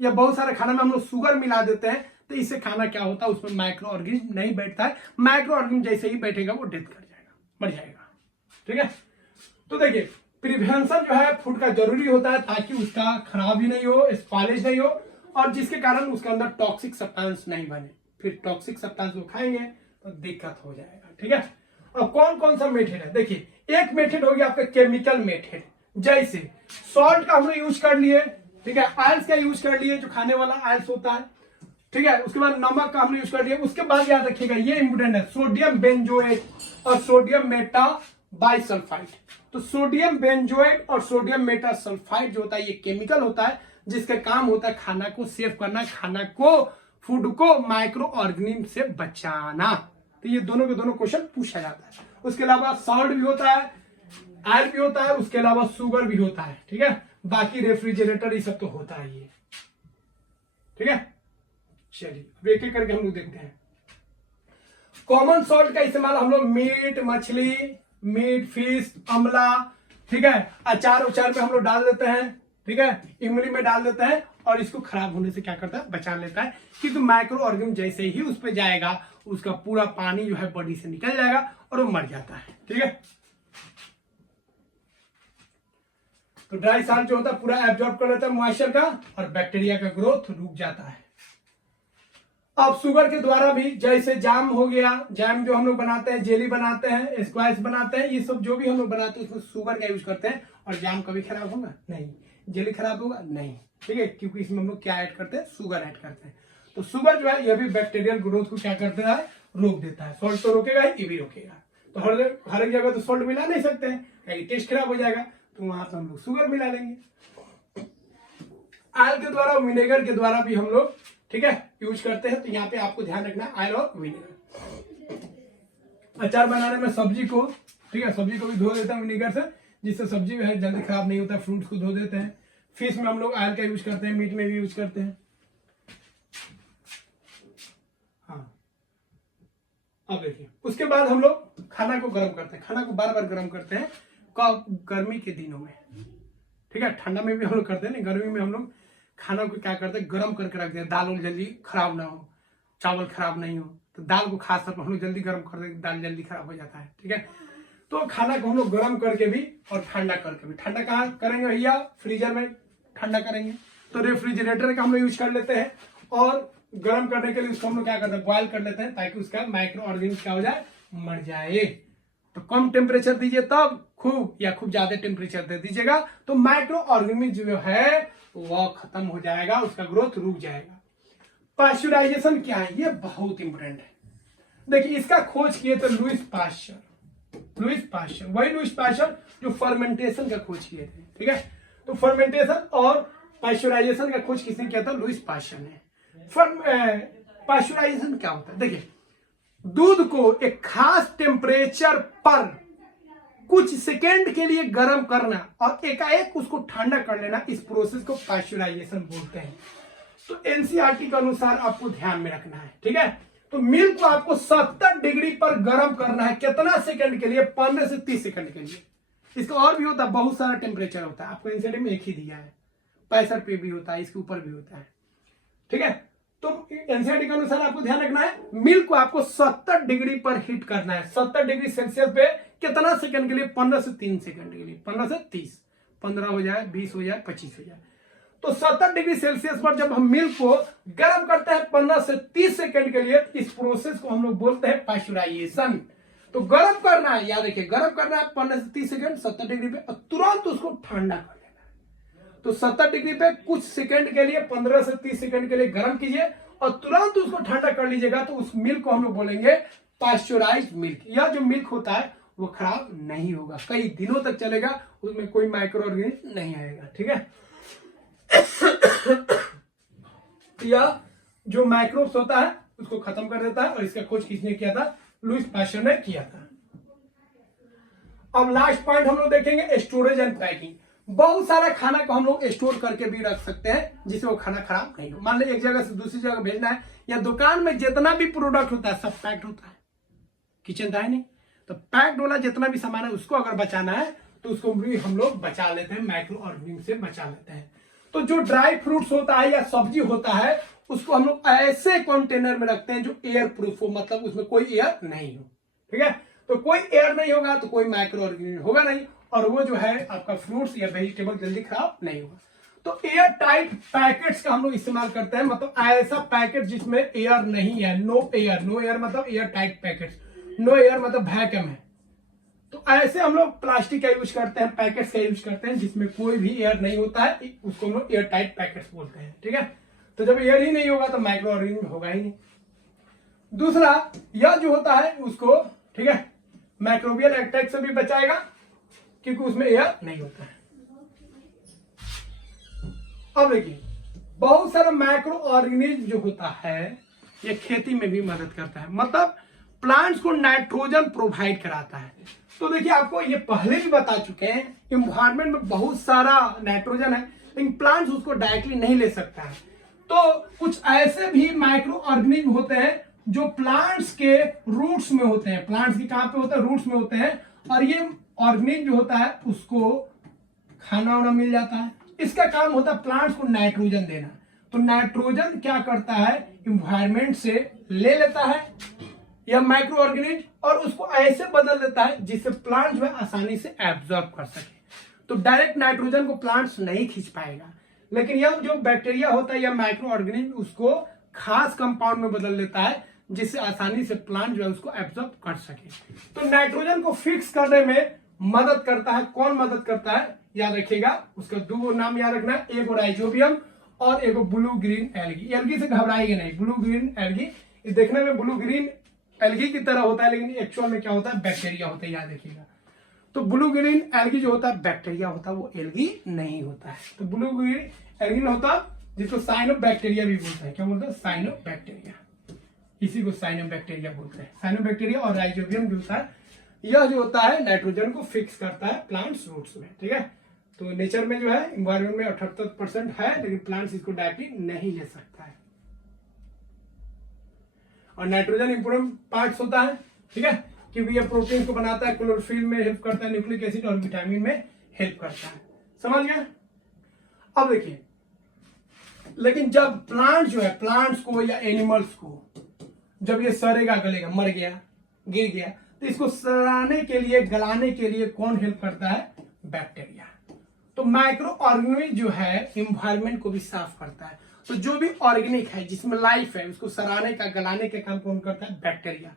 या बहुत सारे खाना में हम लोग शुगर मिला देते हैं, तो इससे खाना क्या होता है, उसमें माइक्रो ऑर्गेनिज्म नहीं बैठता है। माइक्रो ऑर्गेनिज्म जैसे ही बैठेगा वो डेथ कर जाएगा, मर जाएगा, ठीक है। तो देखिए प्रिवेंशन जो है फूड का जरूरी होता है ताकि उसका खराब ही नहीं हो, स्पॉइलेज नहीं हो और जिसके कारण उसके अंदर टॉक्सिक सब्सटेंस नहीं बने। फिर टॉक्सिक सब्सटेंस को खाएंगे तो दिक्कत हो जाएगा, ठीक है। अब कौन कौन सा मेथड है, देखिए एक मेथड हो गया आपका केमिकल मेथड, जैसे सॉल्ट का हमने यूज कर लिए, ठीक है, ऑयल्स का यूज कर लिए, जो खाने वाला ऑयल्स होता है, ठीक है। उसके बाद नमक का हमने यूज कर लिया। उसके बाद याद रखिएगा ये इंपोर्टेंट है, सोडियम बेंजोएट और सोडियम मेटा बाइसल्फाइड। तो सोडियम बेंजोएट और सोडियम मेटा सल्फाइड जो होता है ये केमिकल होता है जिसका काम होता है खाना को सेव करना, खाना को फूड को माइक्रो ऑर्गेनिज्म से बचाना। तो ये दोनों के दोनों क्वेश्चन पूछा जाता है। उसके अलावा सॉल्ट भी होता है, आयल भी होता है, उसके अलावा शुगर भी होता है। ठीक है, बाकी रेफ्रिजरेटर ये सब तो होता ही है। ठीक है, चलिए अब एक एक करके हम लोग देखते हैं। कॉमन सॉल्ट का इस्तेमाल हम लोग मीट, मछली, मीट, फिश, अमला, ठीक है, अचार उचार में हम लोग डाल देते हैं। ठीक है, इमली में डाल देते हैं और इसको खराब होने से क्या करता है, बचा लेता है। क्योंकि माइक्रो ऑर्गेनिज्म जैसे ही उस पर जाएगा उसका पूरा पानी जो है बॉडी से निकल जाएगा और वो मर जाता है। ठीक है, तो ड्राई सॉल्ट जो होता है पूरा एब्जॉर्ब कर लेता है मॉइस्चर का और बैक्टीरिया का ग्रोथ रुक जाता है। अब शुगर के द्वारा भी जैसे जाम हो गया, जैम जो हम लोग बनाते हैं, जेली बनाते हैं, स्क्वैश बनाते हैं, ये सब जो भी हम लोग बनाते हैं उसमें शुगर का यूज करते हैं। और जाम कभी खराब होगा नहीं, जेली खराब होगा नहीं। ठीक है, क्योंकि इसमें हम लोग क्या ऐड करते हैं, शुगर ऐड करते हैं। तो शुगर जो है यह भी बैक्टीरियल ग्रोथ को क्या करता है, रोक देता है। सॉल्ट तो रोकेगा ही, ये भी रोकेगा। तो हर एक जगह तो सॉल्ट मिला नहीं सकते हैं, टेस्ट खराब हो जाएगा, तो वहां पर हम लोग शुगर मिला लेंगे। आयल के द्वारा, विनेगर के द्वारा भी हम लोग, ठीक है, यूज करते हैं। तो यहाँ पे आपको ध्यान रखना है आयल और विनेगर। अचार बनाने में सब्जी को, ठीक है, सब्जी को भी धो देते हैं विनेगर से, जिससे सब्जी है जल्दी खराब नहीं होता। फ्रूट्स को धो देते हैं। फिश में हम लोग आयल का यूज करते हैं, मीट में भी यूज करते हैं। हाँ, अब देखिए उसके बाद हम लोग खाना को गर्म करते हैं। खाना को बार बार गर्म करते हैं कब, गर्मी के दिनों में। ठीक है, ठंडा में भी हम लोग करते हैं, नहीं, गर्मी में हम लोग खाना को क्या करते हैं, गर्म करके रखते हैं। दाल जल्दी खराब ना हो, चावल खराब नहीं हो, तो दाल को खास तौर पर हम लोग जल्दी गर्म कर देते, दाल जल्दी खराब हो जाता है। ठीक है, तो खाना को हम लोग गर्म करके भी और ठंडा करके भी। ठंडा कहाँ करेंगे भैया, फ्रीजर में ठंडा करेंगे। तो रेफ्रिजरेटर का हम लोग यूज कर लेते हैं और गर्म करने के लिए उसको हम लोग क्या करते हैं, बॉयल कर लेते हैं, ताकि उसका माइक्रो ऑर्गेनिज्म क्या हो जाए, मर जाए। तो कम टेम्परेचर दीजिए तब खूब, या खूब ज्यादा टेम्परेचर दे दीजिएगा तो माइक्रो ऑर्गेनिज्म जो है वह खत्म हो जाएगा, उसका ग्रोथ रुक जाएगा। पास्चुराइजेशन क्या है, ये बहुत इंपॉर्टेंट है। देखिए इसका खोज किए थे लुईस पास्चर। वही लुईस पास्चर जो फर्मेंटेशन का खोज किए थे। ठीक है, तो फर्मेंटेशन और पास्चुराइजेशन का खोज किसने किया था, लुईस पास्चर ने। पास्चुराइजेशन क्या होता है, देखिए दूध को एक खास टेम्परेचर पर कुछ सेकेंड के लिए गर्म करना और एकाएक उसको ठंडा कर लेना, इस प्रोसेस को पास्चुराइजेशन बोलते हैं। तो एनसीईआरटी के अनुसार आपको ध्यान में रखना है। ठीक है, तो मिल्क को आपको 70 डिग्री पर गर्म करना है। कितना सेकंड के लिए, 15 से 30 सेकंड के लिए। इसका और भी होता है, बहुत सारा टेम्परेचर होता है, आपको एनसीईआरटी में एक ही दिया है, 65 पे भी होता है, इसके ऊपर भी होता है। ठीक है, तो एनसीईआरटी के अनुसार आपको ध्यान रखना है, मिल्क को आपको 70 डिग्री पर हीट करना है। 70 डिग्री सेल्सियस पे कितना सेकंड के लिए, 15 से 3 सेकंड के लिए। 15 से 30, 15 हो जाए, 20 हो जाए, 25 हो जाए। तो 70 डिग्री सेल्सियस पर जब हम मिल्क को गर्म करते हैं 15 से 30 सेकंड के लिए, इस प्रोसेस को हम लोग बोलते हैं पास्चुराइजेशन। तो गर्म करना है, याद रखिए गर्म करना है 15 से 30 सेकंड 70 डिग्री पे, और तुरंत उसको ठंडा कर लेना है। तो 70 डिग्री पे कुछ सेकंड के लिए, 15 से 30 सेकंड के लिए गर्म कीजिए और तुरंत उसको ठंडा कर लीजिएगा। तो उस मिल्क को हम लोग बोलेंगे पास्चुराइज्ड मिल्क। यह जो मिल्क होता है वो खराब नहीं होगा, कई दिनों तक चलेगा, उसमें कोई माइक्रो ऑर्गेनिज्म नहीं आएगा। ठीक है, यह जो माइक्रोब्स होता है उसको खत्म कर देता है, और इसका खोज किसने किया था, लुईस पास्चर ने किया था। अब लास्ट पॉइंट हम लोग देखेंगे, स्टोरेज एंड पैकिंग। बहुत सारा खाना को हम लोग स्टोर करके भी रख सकते हैं, जिससे वो खाना खराब नहीं हो। मान लो एक जगह से दूसरी जगह भेजना है, या दुकान में जितना भी प्रोडक्ट होता है सब पैक्ड होता है, किचन था ही नहीं, तो पैक्ड वाला जितना भी सामान है उसको अगर बचाना है तो उसको भी हम लोग बचा लेते हैं, माइक्रो ऑर्गेनिज्म से बचा लेते हैं। तो जो ड्राई फ्रूट्स होता है या सब्जी होता है उसको हम लोग ऐसे कंटेनर में रखते हैं जो एयर प्रूफ हो, मतलब उसमें कोई एयर नहीं हो। ठीक है, तो कोई एयर नहीं होगा तो कोई माइक्रो ऑर्गेनिज्म होगा नहीं, और वो जो है आपका फ्रूट्स या वेजिटेबल जल्दी खराब नहीं होगा। तो एयर टाइट पैकेट्स का हम लोग इस्तेमाल करते हैं, मतलब ऐसा पैकेट जिसमें एयर नहीं है, नो एयर मतलब air tight packets, no air मतलब वैक्यूम है। तो ऐसे हम लोग प्लास्टिक का यूज करते हैं, पैकेट्स का यूज करते हैं जिसमें कोई भी एयर नहीं होता है, उसको हम लोग एयर टाइट पैकेट्स बोलते हैं। ठीक है, तो जब एयर ही नहीं होगा तो माइक्रो ऑर्गेनिज्म होगा ही नहीं। दूसरा, यह जो होता है उसको, ठीक है, माइक्रोबियल अटैक से भी बचाएगा क्योंकि उसमें एयर नहीं होता है। अब देखिए बहुत सारा माइक्रो ऑर्गेनिज्म जो होता है ये खेती में भी मदद करता है, मतलब प्लांट्स को नाइट्रोजन प्रोवाइड कराता है। तो देखिए आपको ये पहले भी बता चुके हैं, इन्वायरमेंट में बहुत सारा नाइट्रोजन है लेकिन प्लांट्स उसको डायरेक्टली नहीं ले सकता है। तो कुछ ऐसे भी माइक्रो ऑर्गेनिज्म होते हैं जो प्लांट्स के रूट्स में होते हैं। प्लांट्स की कहां पे होते हैं? रूट्स में होते हैं। और ये ऑर्गेनिज्म जो होता है उसको खाना वाना मिल जाता है। इसका काम होता है प्लांट्स को नाइट्रोजन देना। तो नाइट्रोजन क्या करता है? इन्वायरमेंट से ले लेता है यह माइक्रो ऑर्गेनिज्म और उसको ऐसे बदल देता है जिससे प्लांट जो है आसानी से एब्जॉर्ब कर सके। तो डायरेक्ट नाइट्रोजन को प्लांट्स नहीं खींच पाएगा, लेकिन यह जो बैक्टीरिया होता है या माइक्रो ऑर्गेनिज्म उसको खास कंपाउंड में बदल देता है जिससे आसानी से प्लांट जो है उसको एब्जॉर्ब कर सके। तो नाइट्रोजन को फिक्स करने में मदद करता है। कौन मदद करता है? याद रखिएगा, उसका दो नाम याद रखना है, एक राइजोबियम और एक ब्लू ग्रीन एल्गी। एल्गी से घबराइए नहीं, ब्लू ग्रीन एल्गी देखने में ब्लू ग्रीन एल्गी की तरह होता है लेकिन एक्चुअल में क्या होता है? बैक्टीरिया होता है, याद रखिएगा। तो ब्लू ग्रीन एल्गी जो होता है बैक्टीरिया होता है, वो एल्गी नहीं होता है। तो ब्लू ग्रीन एल्गी नहीं होता, जिसको साइनोबैक्टीरिया भी बोलते हैं। क्या बोलते हैं? साइनोबैक्टीरिया। इसी को साइनोबैक्टीरिया बोलते हैं। साइनोबैक्टीरिया और राइजोबियम जो होता है यह जो होता है नाइट्रोजन को फिक्स करता है प्लांट्स रूट्स में। ठीक है, तो नेचर में जो है एनवायरमेंट में 78% है लेकिन प्लांट्स इसको डायरेक्टली नहीं ले सकता है। और नाइट्रोजन इंपोर्टेंट पार्ट्स होता है, ठीक है, क्योंकि यह प्रोटीन को बनाता है, क्लोरोफिल में हेल्प करता है, न्यूक्लिक एसिड और विटामिन में हेल्प करता है। समझ गया? अब देखिए, लेकिन जब प्लांट जो है, प्लांट्स को या एनिमल्स को जब ये सड़ेगा, गलेगा, मर गया, गिर गया, तो इसको सड़ाने के लिए, गलाने के लिए कौन हेल्प करता है? बैक्टीरिया। तो माइक्रो ऑर्गेनिज्म जो है एनवायरमेंट को भी साफ करता है। तो जो भी ऑर्गेनिक है जिसमें लाइफ है उसको सड़ाने का, गलाने का काम कौन करता है? बैक्टीरिया।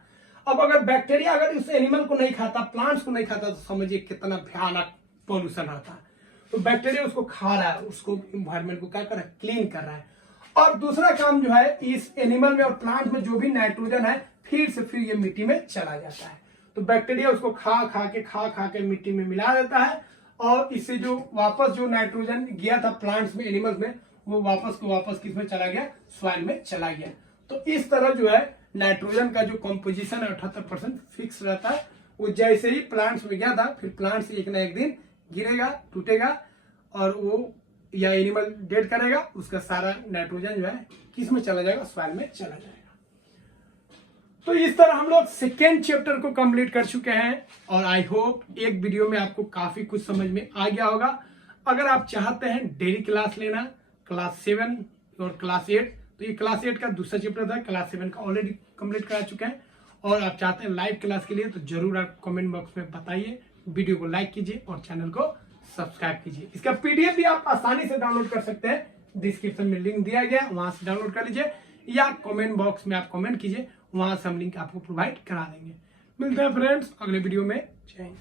अब अगर बैक्टीरिया अगर उस एनिमल को नहीं खाता, प्लांट्स को नहीं खाता, तो समझिए कितना भयानक पॉल्यूशन रहता है। तो बैक्टीरिया उसको खा रहा है, उसको एनवायरमेंट को क्या कर रहा है? क्लीन कर रहा है। और दूसरा काम जो है, इस एनिमल में और प्लांट में जो भी नाइट्रोजन है फिर से फिर ये मिट्टी में चला जाता है। तो बैक्टीरिया उसको खा खा के मिट्टी में मिला देता है और इससे जो वापस जो नाइट्रोजन गया था प्लांट्स में, एनिमल्स में, वो वापस किस में चला गया? सॉइल में चला गया। तो इस तरह जो है नाइट्रोजन का जो कंपोजिशन है 78% फिक्स रहता है। वो जैसे ही प्लांट्स में गया था फिर प्लांट्स एक ना एक दिन गिरेगा, टूटेगा और वो या एनिमल डेड करेगा, उसका सारा नाइट्रोजन जो है किस में चला जाएगा? सॉइल में चला जाएगा। तो इस तरह हम लोग सेकेंड चैप्टर को कंप्लीट कर चुके हैं और आई होप एक वीडियो में आपको काफी कुछ समझ में आ गया होगा। अगर आप चाहते हैं डेली क्लास लेना, क्लास 7 और क्लास 8, तो ये क्लास 8 का दूसरा चैप्टर था, क्लास 7 का ऑलरेडी कंप्लीट करा चुके हैं। और आप चाहते हैं लाइव क्लास के लिए तो जरूर आप कमेंट बॉक्स में बताइए, वीडियो को लाइक कीजिए और चैनल को सब्सक्राइब कीजिए। इसका पीडीएफ भी आप आसानी से डाउनलोड कर सकते हैं, डिस्क्रिप्शन में लिंक दिया गया है, वहां से डाउनलोड कर लीजिए या कमेंट बॉक्स में आप कमेंट कीजिए, वहां से हम लिंक आपको प्रोवाइड करा देंगे। मिलते हैं फ्रेंड्स अगले वीडियो में। जय हिंद।